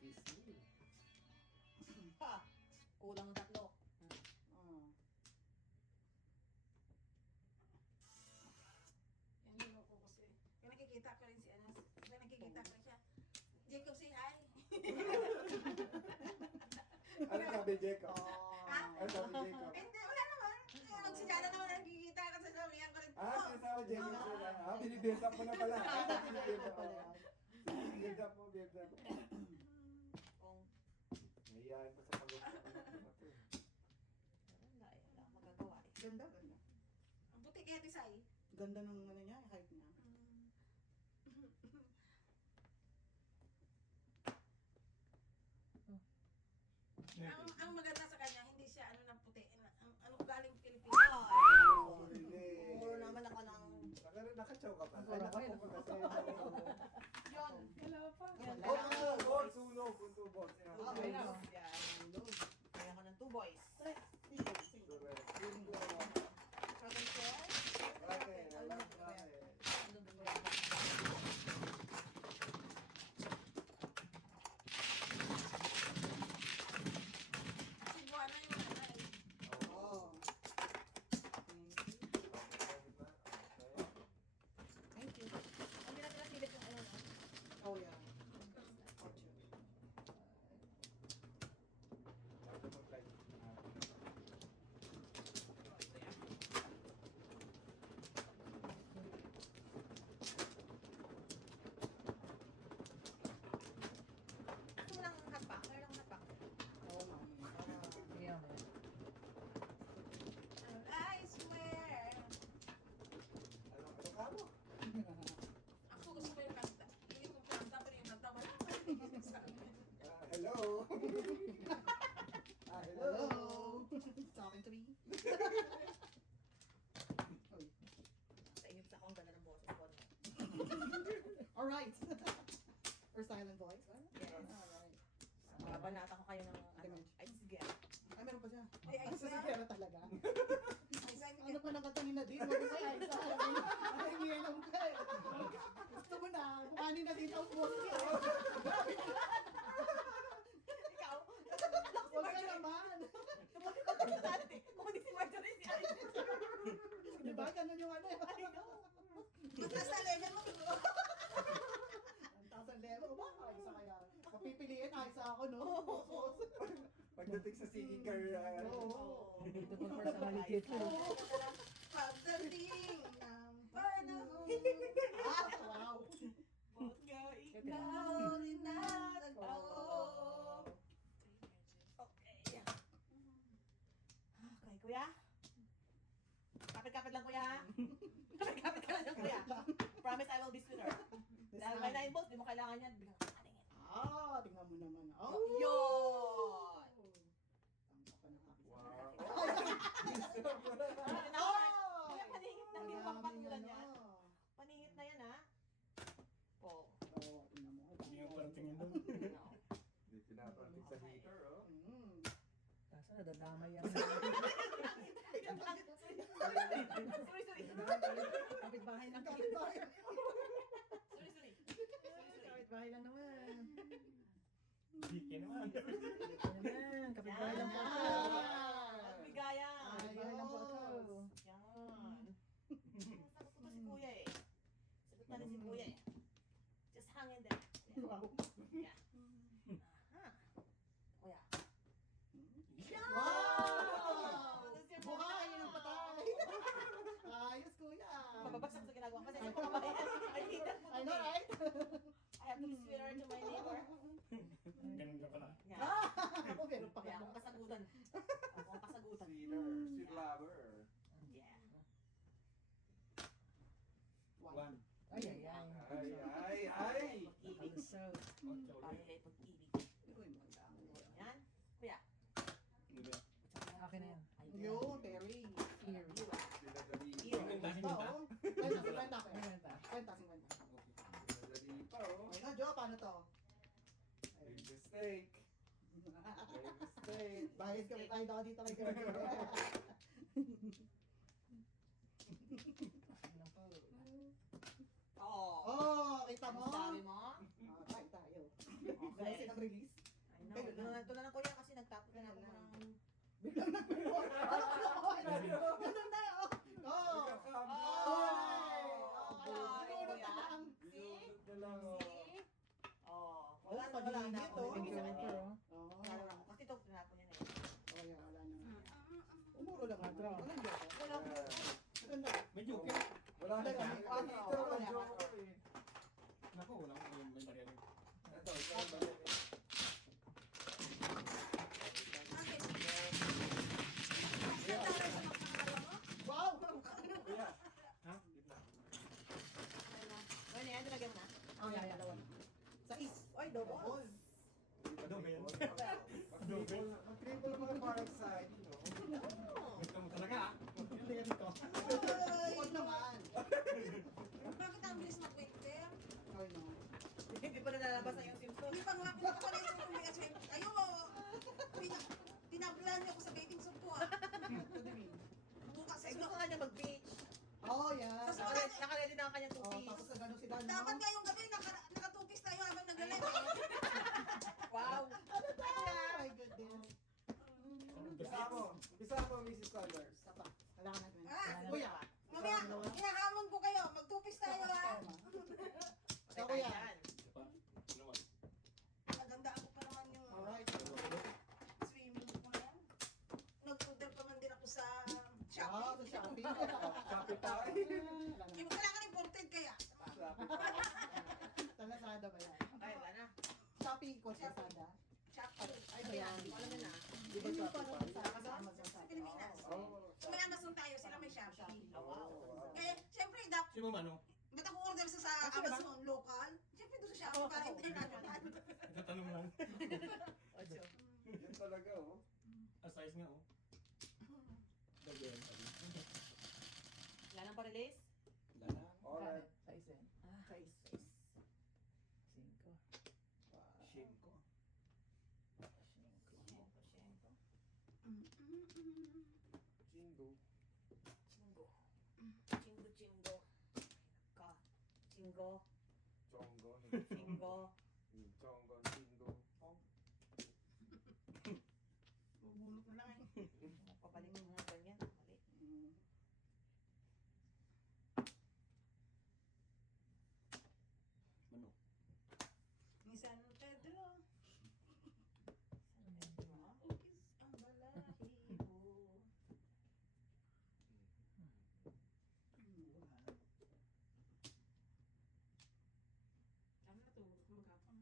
ABC. Ha! Kulang 3. Oh. Yan yung ko kasi. Kaya nakikita ko rin si ano. Kaya nakikita ko siya. Jacob, say hi. Ano sabi Jacob? Ha? Ano sabi Jacob? Hindi, wala naman. Magsisyada naman nakikita kasi sabihan ko rin. Sinasabi Jacob sila. Binibuild up mo na pala. Binibuild up pala mo. yan. Build up mo, build up. Kung Nahiyain pa sa pag-uusap ng mga to. wala akong magagawa eh. Ganda, ganda. Ang puti kaya Tisay. Ganda nung ano niya, yung height niya. Ang maganda sa kanya, hindi siya ano ng puti. Ano galing Pilipinas. Oh, hindi. Puro naman ako ng... Nakachaw ka pa. Puro ako yun. Yun. Wala pa. Yun, Balls, sunog. Punto balls. Okay na. Yan. Kaya ako ng 2 boys. Correct. Dragon Shell. Bakit? Bakit? Ano ba yan? Si Buwana yung nanay. Oh. Thank you. Hindi natin nasilip yung ano, no? Oh, yeah. Ocho. Gusto mo ng hotpack? Meron akong hotpack. Oh, my. Sige, okay. I swear. Ano ka mo? Ako gusto ko yung kanta. Hindi ko kanta, pero yung kanta wala pa rin sa akin. Hello. Hello. Talking to me. Oy. Sa inyo sa akong ganda ng boses ko. Alright. Or silent voice. Yes. Alright. Babanata ko kayo ng ano. Dimension. Ay, sige. Ay, meron pa siya. Ay, Ay, sa sigara talaga. Ay, saan Ano pa nakatangin na din? Wala kaya isa. Ay, niyalam ka eh. Gusto mo na. Kumanin na din ang boss niya. Ikaw? Huwag ka naman. Kung hindi si Marjorie si Alice. Di ba? Ganun yung ano eh. I know. Mataas na level mo. Ang taas ang level. Wow, isa kaya. Kapipiliin, ayos ako, no? Pagdating sa singing career, Oo. Beautiful personality ito. Pagdating ng panahon. Wow. Pagka ikaw rin nagbago. Okay. Okay, kuya. Kapit-kapit lang, kuya, ha? Kapit-kapit ka lang, kuya. Promise I will be sweeter. Dahil may 9 balls, di mo kailangan yan. Biglang kakaningin. Ah, tingnan mo naman. Oh! Yun! Ang ka pa nakakita. wow. Kaya paningit na, hindi mo papangulan yan. Paningit na yan, ha? Oh. Oo, tingnan mo. Hindi ko parang tingin doon. Hindi pinaparating sa heater, oh. Kaso nadadamay yan. Sorry. Kapit-bahay lang. Sorry. Kapit-bahay lang naman. Dike naman. Ayan, kapit-bahay lang po ako. Bigaya. Kapit-bahay lang po ako. Yan. Sagot ko to si kuya eh. Sagot na rin si kuya eh. Just hang in there. Wow. Yeah. Aha. Kuya. Wow! That's your Buhay mama. ng patay! Ayos, kuya! Mababagsak sa ginagawa kasi hindi ko kabayan. I hate that I know, right? I have to be sweeter to my neighbor. Ganun ka pala. Yeah. Ako, meron pa Kaya ka. akong kasagutan. Ako ang kasagutan. Sweet lover. Yeah. One. Ay, ay, ay. Ay! Pag-ibig. So, Ocho Ay, ulit. ay, pag-ibig. Uy, maganda. Yan. Kuya. Ano ba? akin na yan. Yun, Terry. Here. Sinadali. Sinta, sinta. Kwenta, 50 ko. Kwenta. Kwenta, 50. Sinadali pa, oh. Okay na, Jo, paano to? Big mistake. Big mistake. Bahis kami tayo daw dito kay Kirby. Ano po? Oo. Oh, kita mo? Ang sabi mo? Ah, tayo tayo. Okay. Dalasin ang release. Tulad ng kuya kasi nagtapon na ako ng... Biglang nagpilo. Ganun na, oh. Oh. Sinunod na lang. See? na lang, oh. See? Oh, Oh, wala na pag-iinit, ako. oh. Ibig sabihin, Oh. kasi ito, tinapon niya na eh. Oh, yeah, wala na. Umuro lang ako. Walang joke. Wala ko. Maganda. May joker. Wala na. Wala. Ito, ang joker eh. Naku, wala ko may barya rin. Ito, ito ang balik. Wow! Kuya, Ha? Gitna. Ano yan, nilagyan mo na? Oh, yeah, dalawa. Sa is. Oy, double. Double. Mag-triple mo ng parang side, no? Gusto mo talaga ah. Hindi ka dito. Huwag naman. Bakit ang bilis mag-winter? Ay, no. Hindi pa na lalabas na yung symptoms. Hindi pa nga pinapalay yung kumigas. Ayun mo, pinablan niyo ako sa bathing suit ko ah. What do you mean? Bukas Eh, gusto nga niya mag-beach. Oh, yeah. Sa wala- Nakaredy na ang kanyang Oh, two-piece. tapos na gano'n si Dan, no? Dapat ngayong gabi nakatupis tayo habang nag-live. Wow. Ano to? Oh my goodness. Bisa mo, Mrs. Saunders. Isa pa. Kailangan natin. Ah, Kuya. Mamaya, hinahamon ko kayo. Magtupis tayo ah. Ikaw, kuya. Isa pa. Dalawa. Nagandaan ko pa naman yung Alright. swimming ko na yan. Nag-order pa man din ako sa Wow, Shopee. sa Shopee. Shopee pa. Yung kailangan imported kaya. Shopee pa. Sa Lazada ba yan? Ay, wala na. Shopee equals Lazada. Shopee. Ay, ba yan? Hindi ko alam yun ah. Di ba Shopee pa? Sa Amazon Sa sa Pilipinas. Oh. So may Amazon tayo, sila may Shopee. Oh, wow. Eh, syempre, Sino ba ano? ba't ako order sa Amazon local? Syempre doon sa Shopee para international. Nagtatanong lang. Ocho. Yan talaga, oh. Ah, size nga oh. Dagyan. Wala nang pa-release? Alright. Size yan. Ah, Size. 5. Shinko. Jingo. Chingo. Chingo, chingo. Ka. Chingo. Chongo. Chingo. Chongo. Jingo. Bubulot na lang eh. Papalik mo mga ganyan. Mali. Mm. Manok. Ni San Pedro, Ano yan, di ba? ugis ang balahibo. Ano na tulog ko maghapon?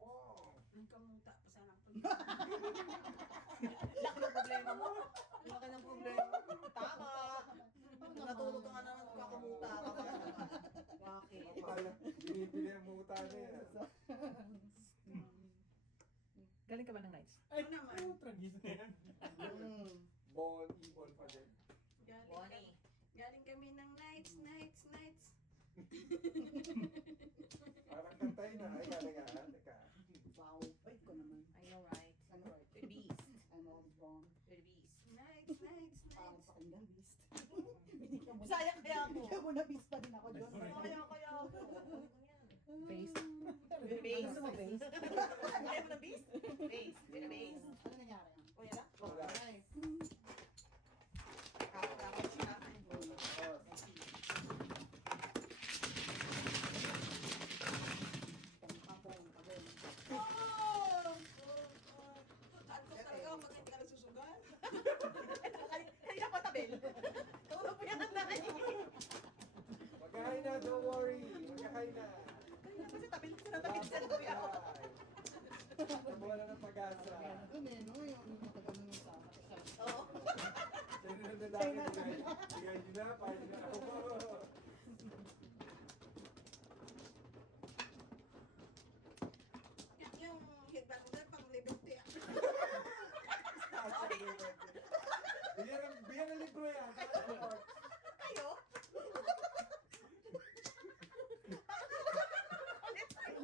Oh! Nagkamuta pa sana ako. Laki ng problema mo. Laki ng problema. Tama. Natulog ka nga naman kakumuta ka pa naman. Bakit? Akala, binibili ang muta na yan. Galing ka ba ng nights? Ay, Ano naman? oh, tragis na yan. Mm. Bon, ibon pa din. Bonnie. Galing kami ng nights. Parang kantay na. Ay, kalagaan. Teka. Wow. Ay, ko naman. I know, right? Ano right? You're the beast. I'm all wrong. You're the beast. Nights. Pakinggan, beast. Bisaya kaya ako. Bigyan mo na beast pa din ako doon. Kaya ako. Face. You're the beast. Gusto mo face? Kaya mo na beast? Beast. You're the beast. Ano nangyari? Kuya lang? Wala. Ay. Kapag siya. Pangkapong, pagod. Antok talaga ako pag hindi ka nagsusugal. Kaya pa tabil. Tulog po yan ang nanay. Magkahay na, don't worry. Magkahay na. Kasi tabil ko na tabil siya. Kuya ako. Nabuhala ng pag-asa. Doon eh, no? Yung nakagano sa Oo. Sino na lalaki? Bigay nyo na, party na ako. Yung headband mo dahil pang liberty. Bigyan ng libro yan. Kayo?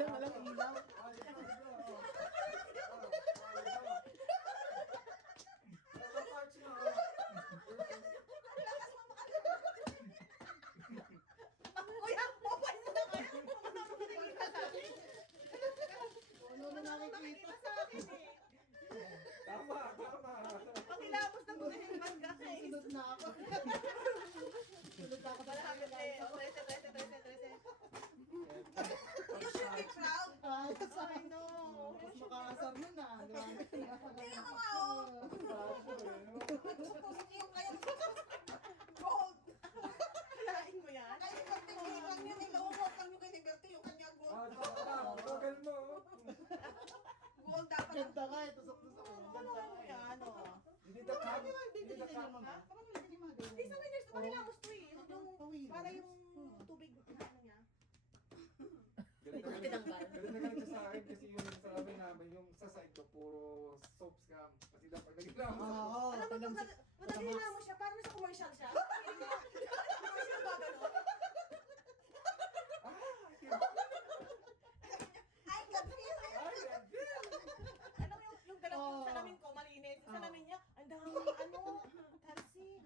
Walang ilaw. $1 yun ah. Di ba? Tingnan mo nga, oh. Pupusin niyo yung kaya gold. Kalain mo yan. Kaya Liberty, hindi lang yun. Ilawag lang yung kay Liberty, yung kanya gold. Ah, tagal mo. Gold dapat. Ganda ka eh. Tusok-tusok. Ano mo yan, oh. Hindi na kam. Hindi Hindi na din kam. naman ba? Parang hindi din mga Hindi sa winners, marilamos to eh. Pawilo. Para yung tubig na ano niya. Galit na galit siya sa akin kasi yung sa amin namin, yung sa side ko, puro soap scam. Kasi dapat naging Oo. Alam mo, madali mo siya, parang sa commercial siya. Commercial ba gano'n? I can feel it. Alam mo yung dalawang salamin ko, malinis. Yung salamin niya, ang daming tansin.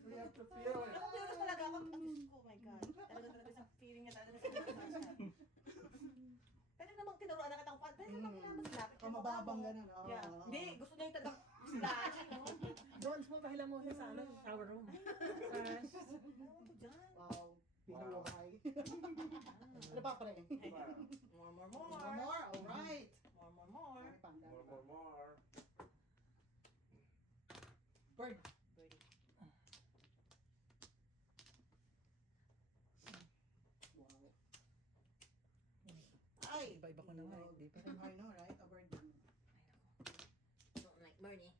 We have to feel it. Ako curious talaga ako. Diyos ko, oh my God. Talaga sa feeling niya talaga sa commercial. Pwede namang tinuruan na kitang pan. Pwede namang kinamang silapit. Mababang ganun. Oo. Yeah. Hindi, gusto niya yung talagang slash, no? Doon mo, pahilang mo siya sa ano, sa shower room. Slash. Ewan ko dyan. Wow. Pinuhay. Ano pa pre? More, more, More, more. more. Alright. More, more, more. Ano pa? Ang dami pa. More. Bird. Birdie. Wow. Ay! Iba-iba ko na nga eh. Di pa rin. I know, right? A bird. Don't like Bernie.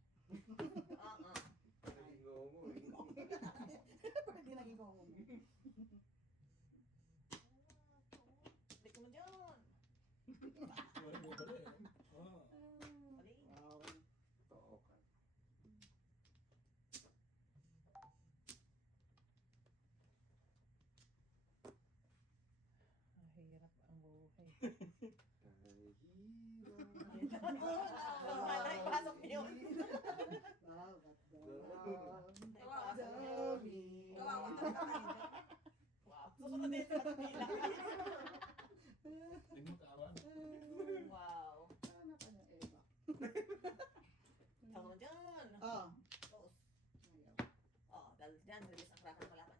Naligo mo eh. Bird din naging ko. Balik mo dyan. Wala mo pala eh. Ah. Balik. Wow. Totoo ka. Mahirap ang buhay. Kahirap. Pasok niyo. Wow, that's the Kawawa talaga kayo. Wow. Susunod din sa Manila. Hindi mo kawan. Wow. Ano pa ng Eva? Tama mo dyan. Ah. Close. Ayaw. Oh, dahil dyan, release ang cracker ng kalaban.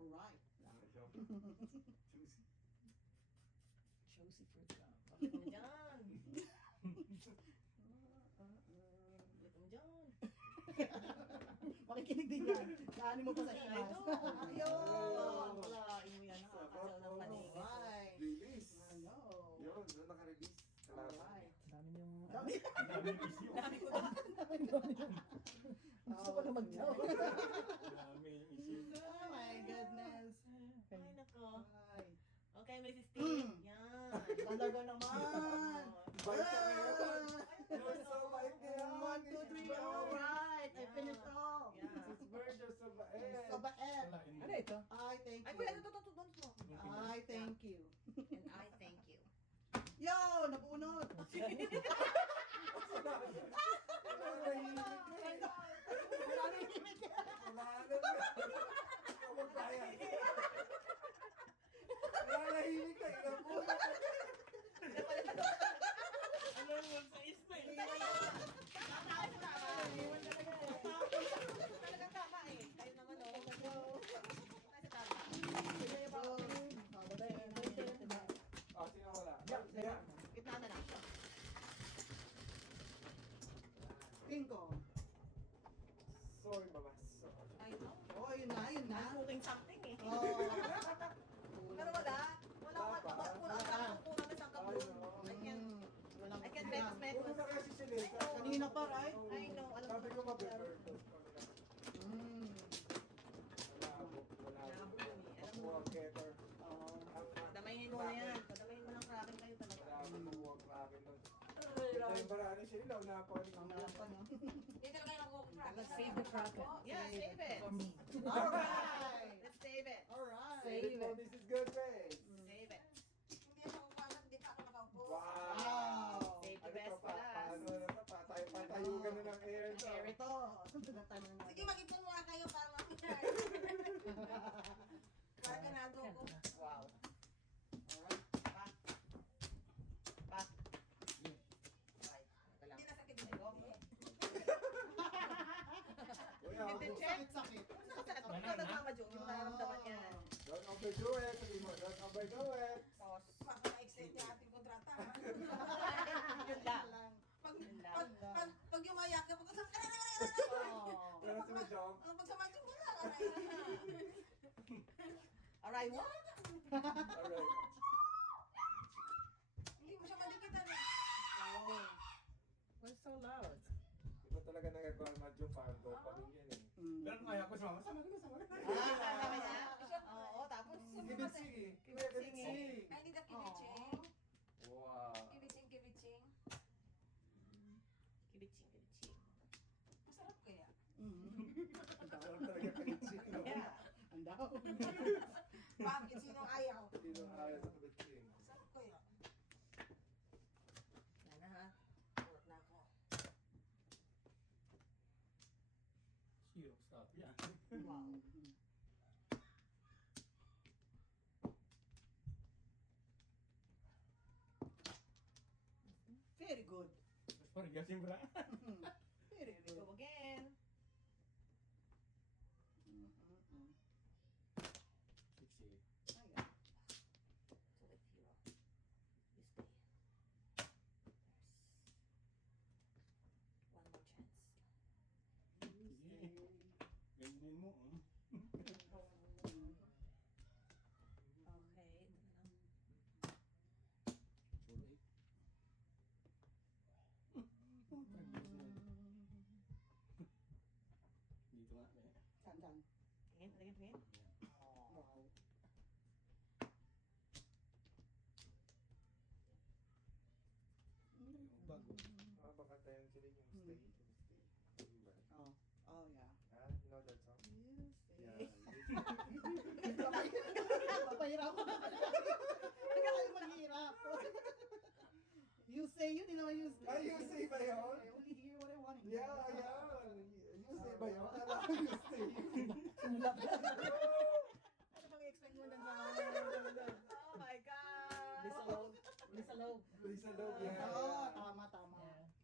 Alright. Josie for God. Balik mo dyan. Balik mo dyan. Makikinig din yan. Kaanin mo pa sa imas. Ayun! Walain mo yan. Nakakasaw ng panig. Alright. Release. Ano? Yun, doon naka-release. Alright. Dami yung... Dami. Dami isip. Dami ko na. Gusto ko na mag-jow. Dami isip. Oh my goodness. Ay, nako. Alright. Okay, Mrs. Steve. Yan. Talaga naman. Bait ka ngayon. You're so bait ngayon. 1, 2, 3. Alright. I finished all. Yeah. This bird, you're so bait. Sa baet. Wala, hindi. Ano ito? I thank Ay, you. kuya, ito, doon mo. I thank you. And I thank you. Yo! Nabunot! Nalahimik ka, ilang po. Ano yung sa isna eh? Talagang tama eh. Kayo naman oh. Ay, sa tama. Ah, sino wala? Gitna na lang. Pinko. Sorry, mama. Sorry. Ay, no. Oh, yun na, yun na. I'm cooking something eh. Oh. Pero wala. Wala akong kulang na sa kabul. I can make Puro na kasi sila. Kanina pa, right? I know, alam ko. Sabi ko ma-prefer. Mm. Wala. Alam mo. Makuha keter. Oh. Padamayin mo na yan. Padamayin mo ng kraken kayo talaga. Wala. Makuha kraken doon. Ito yung barani siya ilaw. Napakaling Ang alam pa, no? Hindi talaga yung nag-crack. Save the kraken. Yeah, save it. For me. Alright! Let's save it. Alright! This is good, guys. Save it. Hindi ako kumalat, hindi pa ako nakaupo. Wow! Save the Ano best to, for last. Ano na to? Patayugan na ng air to. Air ito. Tanong natin. Sige, mag-ipon muna kayo para makita. Para ganado ko. Wow. Alright. Pa. Right. Hindi nasakit Ay, mo. okay. Kuya, Hindi, ako- check. Sakit-sakit. Sakit. Pag ikaw nagmama joke, yung nararamdaman yan. Don't overdo it. Sabi mo, don't overdo it. Tapos, Baka ma-extend yung ating kontrata. hindi, Pag yumayak ka, pag Oh. Pero si Majong, pag samasin mo lang, Aray, what? alright. hindi mo siya malikitan eh. Why so loud? Iba talaga nagagawa ng Majong, parang dopamine yan eh. Pero kaya ko sama ka na. Sabi niya? Oo, tapos Kibitsing eh. Kibitsing. Ay, hindi na kibiching. Wow. Kibiching. Kibiching, kibiching. Masarap kaya. Parang talaga kibitsing, no? Yeah. Ang daw. Bakit? Sinong ayaw? Sino ayaw sa kibitsing? Masarap kaya. Yan na ha. Tulot na ako. Syrup stop yan. Wow. Very good. Tapos parang gasim bra. Very Here we good. go again. Siksi. Ayan. So wait, hero. You stay. There's one more chance. Sige. Ganyan mo. Okay, ito na lang. Tuloy. Dito nga. Saan? Tingin. Wow. Bago. Ah, baka tayo sila yung stay. Stay. Diba? Oh. Oh, yeah. Ah, you know that song? You Yeah. Papahirap. Hindi ka kayo maghirap. You say yun, di naman you say. Ah, you say ba yun? I only hear what I want to Yeah, hear. yeah. You say ba yun? Akala ko you say. Ano bang i-expect mo ng mga Oh my God! Lisa Loeb. Lisa Loeb. Lisa Loeb, yeah. Oo, tama.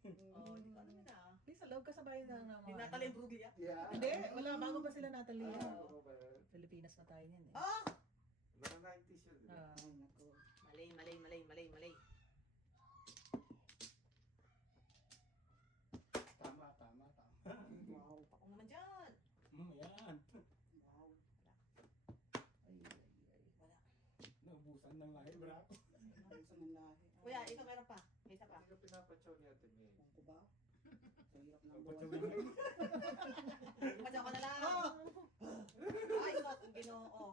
Yeah. Oh, hindi ko alam yun ah. Lisa Loeb kasabay ng Ni Natalie Bruglia. Yeah. Hindi, wala. Bago pa sila Natalie. Ah, ano ba yun? Pilipinas na tayo niyan eh. Oh! Mga 90s yun, di ba? Ah. Ay, naku. Mali. Tama. Wow. Ako naman dyan. Yan. Wow. Ay. Wala. Naubusan ng lahi bra. Ano sa ng lahi? Kuya, ito meron pa. May isa pa. Hindi ka pinapachaw ni Ate May. Ewan ko ba? Sa hirap ng Pagpatsaw buwan. na. Padyaw ka na lang. Ay, sos, ang ginoo.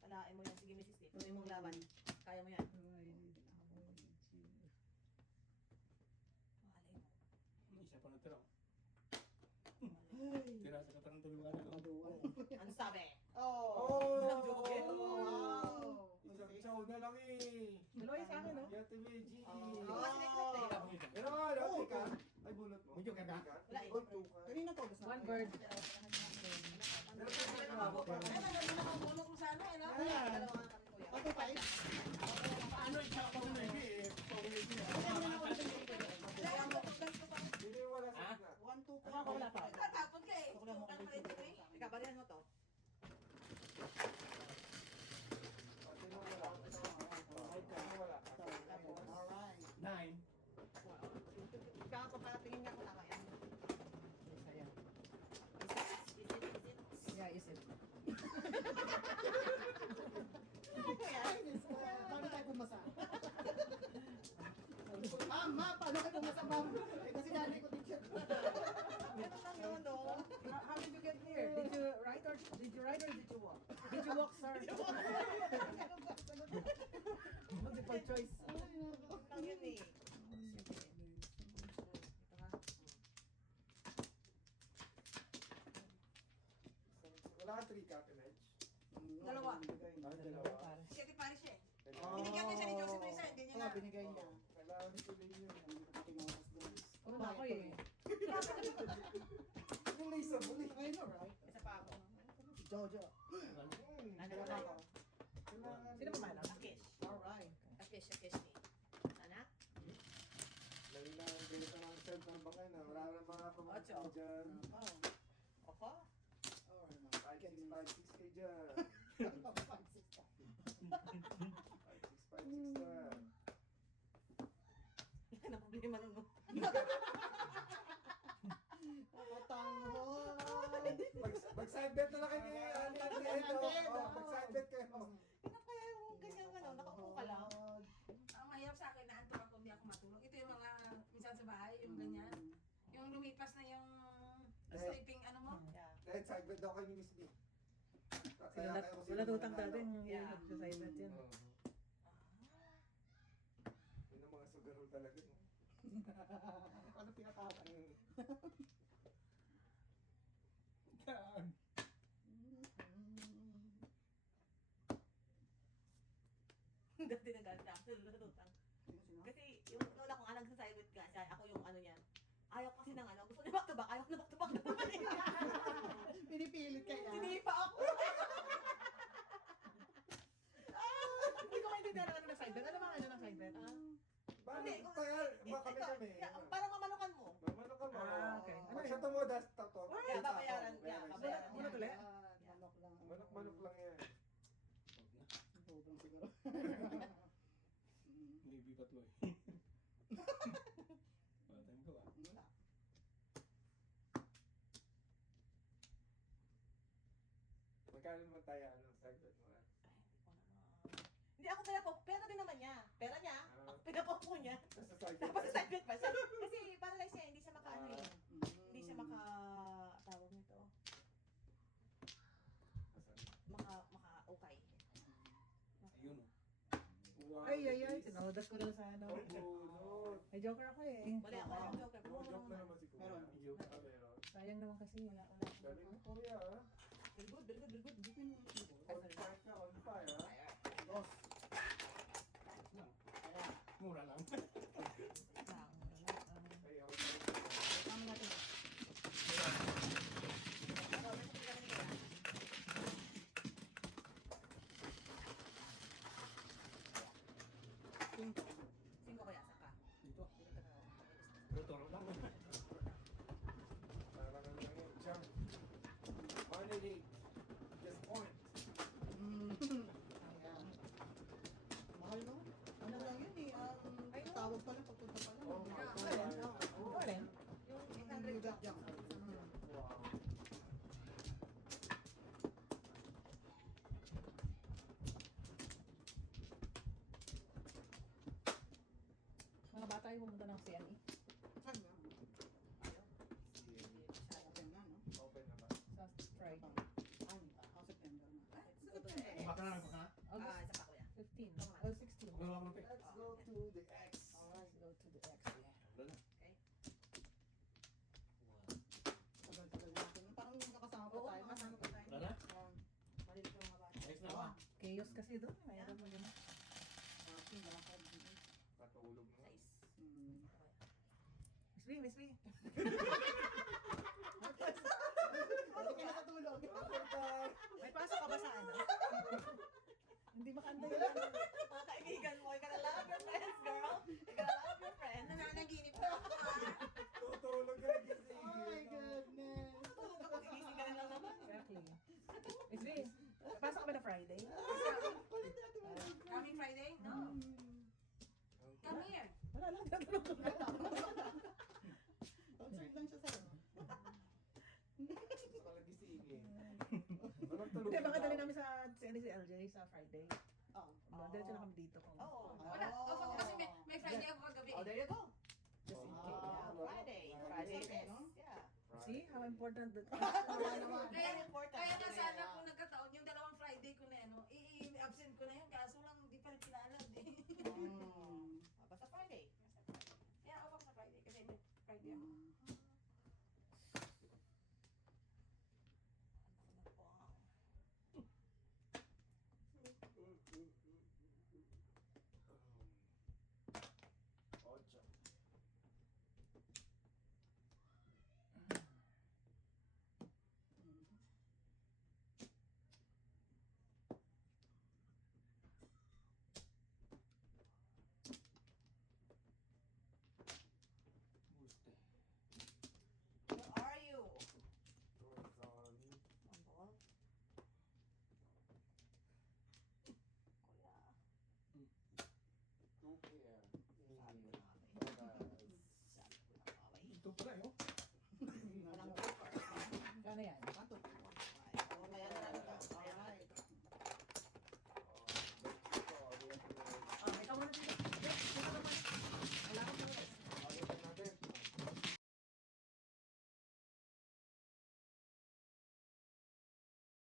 Palain mo yan. Sige, Mrs. Lee. Tuloy mong laban. Kaya mo yan. Malay mo. Isa pa na tira. Malay. Tira sa katarang tulugan na lang. Maduwan. Ano sabi? Oh! Oh! Isang chow na lang eh. Dalawa yung sa akin, no? Ate May, G. Oh, sinigret eh. Tira mo isa. Pero ano, tika? Ay, bunot mo. Medyo kaga. Wala eh. Oh, two ka. Kanina to, gusto One bird. Pero pwede ka mabok pa. Ay, nakabulok mo sana eh, no? Dalawa nga kami, kuya. Okay, pa eh. Paano i-chop ako na eh? Hindi wala sa gitna. 1, 2 ka. Ako wala pa. Tatapon ka eh. Ako lang Tukan pa rin yun eh. Ikaw, barihan mo to. Pati nung wala. Pati nung wala. Alright. 9. Ikaw, papatingin nga kung tama yan. Isa yan. Is it? Yeah, is it? Ay, paano tayo pumasa? Ma, paano tayo pumasa, ma'am? Eh, kasi nanay ko teacher. Ganun lang yun, no? How did you get here? Did you ride or did you walk? Did you walk, sir? Multiple choice. Ganun lang yun eh. Ito ha. Wala ka 3 Captain Edge. Dalawa. Ah, dalawa. Para. Siya di Paris eh. Oh. Binigyan ko siya ni Joseph Risa, hindi niya Oo, na. binigay niya. Kailangan ko din yun. Tinotas doon. Puro na ako eh. Yung Lisa mo, I know, right? Isa pa ako. Jojo. Ano ba ako? Sino pa mahal? Akish. Alright. Akish ni. Anak? Lagi na ang galit ng mga serve ng bangay na wala na mga pumunta Ocho. dyan. Oh. Opo? Alright, 5-6 kayo dyan. 5-6 ka. 5-6 na. Ano problema nun mo? Mag-side bet na lang kayo ni Ali at ni Edo. Mag-side bet kayo. Tingnan kaya yung ganyan ano, nakaupo ka lang. Ang mahirap sa akin, naantok ako, hindi ako matulog. Ito yung mga, minsan sa bahay, yung ganyan. Yung lumipas na yung sleeping, ano mo. Yeah. Dahil side bet daw kayo ni Miss B. Wala tutang dati yung Yeah. nag-side bet yun. Yun ang mga sugarol talaga. No? Ano pinakawan? Yan. Dati nagalit na ako sa lutang. Kasi yung lola ko nga nagsasayawit ka siya, ako yung ano niyan. Ayaw kasi ng ano, gusto niya back to back, ayaw na back to back naman eh. Pinipilit kaya. Hindi pa ako. Hindi ko maintindihan ano ng side bet. Ano ba ano ng side bet? Paano? Hindi, Kaya, baka kami. Parang mamanukan mo. Mamano ka mo. Okay. Pag siya tumudas, tato. Yeah, babayaran. Yeah, babayaran. Una tuloy? Manok lang. Manok-manok lang yan. Bubong siguro. Maybe pa to eh. Wala tayong gawa. Wala. Magkano naman tayo, ano, side bet mo? Hindi ako pera din naman niya. Pera niya, ako pinapopo niya. Nasa side bet. Tapos sa side bet pa siya. Kasi paralyzed siya, hindi siya makaano eh. Hindi siya Mm. tawag nito, Asan? maka-okay. Ayun oh. Wow. Ay, sinodas ko lang sa ano. Bunot. May joker ako eh. Wala ako yung joker. Pero Joke na naman si Kuya. Meron. Meron. Sayang naman kasi. Galing mo, Kuya, ah. Very good, very good, very good. Hindi ko naman siguro. On fire ka, on fire, ah. Dos. Mura lang. Ay, on fire. Tama natin. Sino kaya saka? Dito. Totoo lang. Parang ano lang yun, jump. Money league. Just point. Ayan. Mahal no? Ano lang yun eh. Tawag pa lang, pagpunta pa lang. Oh, my Alin? God. Oh, alin? Yung Yung 800 jack jack. Wow. Mga bata yung pumunta ng CNE. Saan nga? Open na, no? Open na ba? Sa Friday. September na. Baka na lang baka. August isa pa kuya. 15. Oh, 16. Wala lang pe. Let's go to the X. Alright, go to the X. Yeah. Wala. Tagal-tagal natin. Parang yung kakasama pa tayo. Kasama pa tayo. Wala na? Malilit yung mga bata. Ayos na ba? Chaos kasi doon. Mayroon mo yun. Patulog na. Size. Miss B. Hindi ka nakatulog. May pasok ka ba sa ano? Hindi makanda yun. Mga kaibigan mo, you gotta love your friends, girl. You gotta love your friends. Nananaginip na ako ah. Tutulog ka gising. Oh my goodness. Tulog ako, gigising ka na lang naman. Exactly. Miss B, pasok ka ba na Friday? Coming Friday? No. Come here. Wala lang, natulog ko na. Concerned lang siya sa'yo. Gusto ka lang gisingin. Walang tulog. Hindi, baka dali namin sa CNE si LJ sa Friday. Oh. Diretso na kami dito kung Oo. Wala. Oh, kasi may Friday ako kagabi. Oh, there you go. just in case. Yeah, Friday. Friday it is. Yeah. See how important that Kaya, Very important. kaya nga sana ko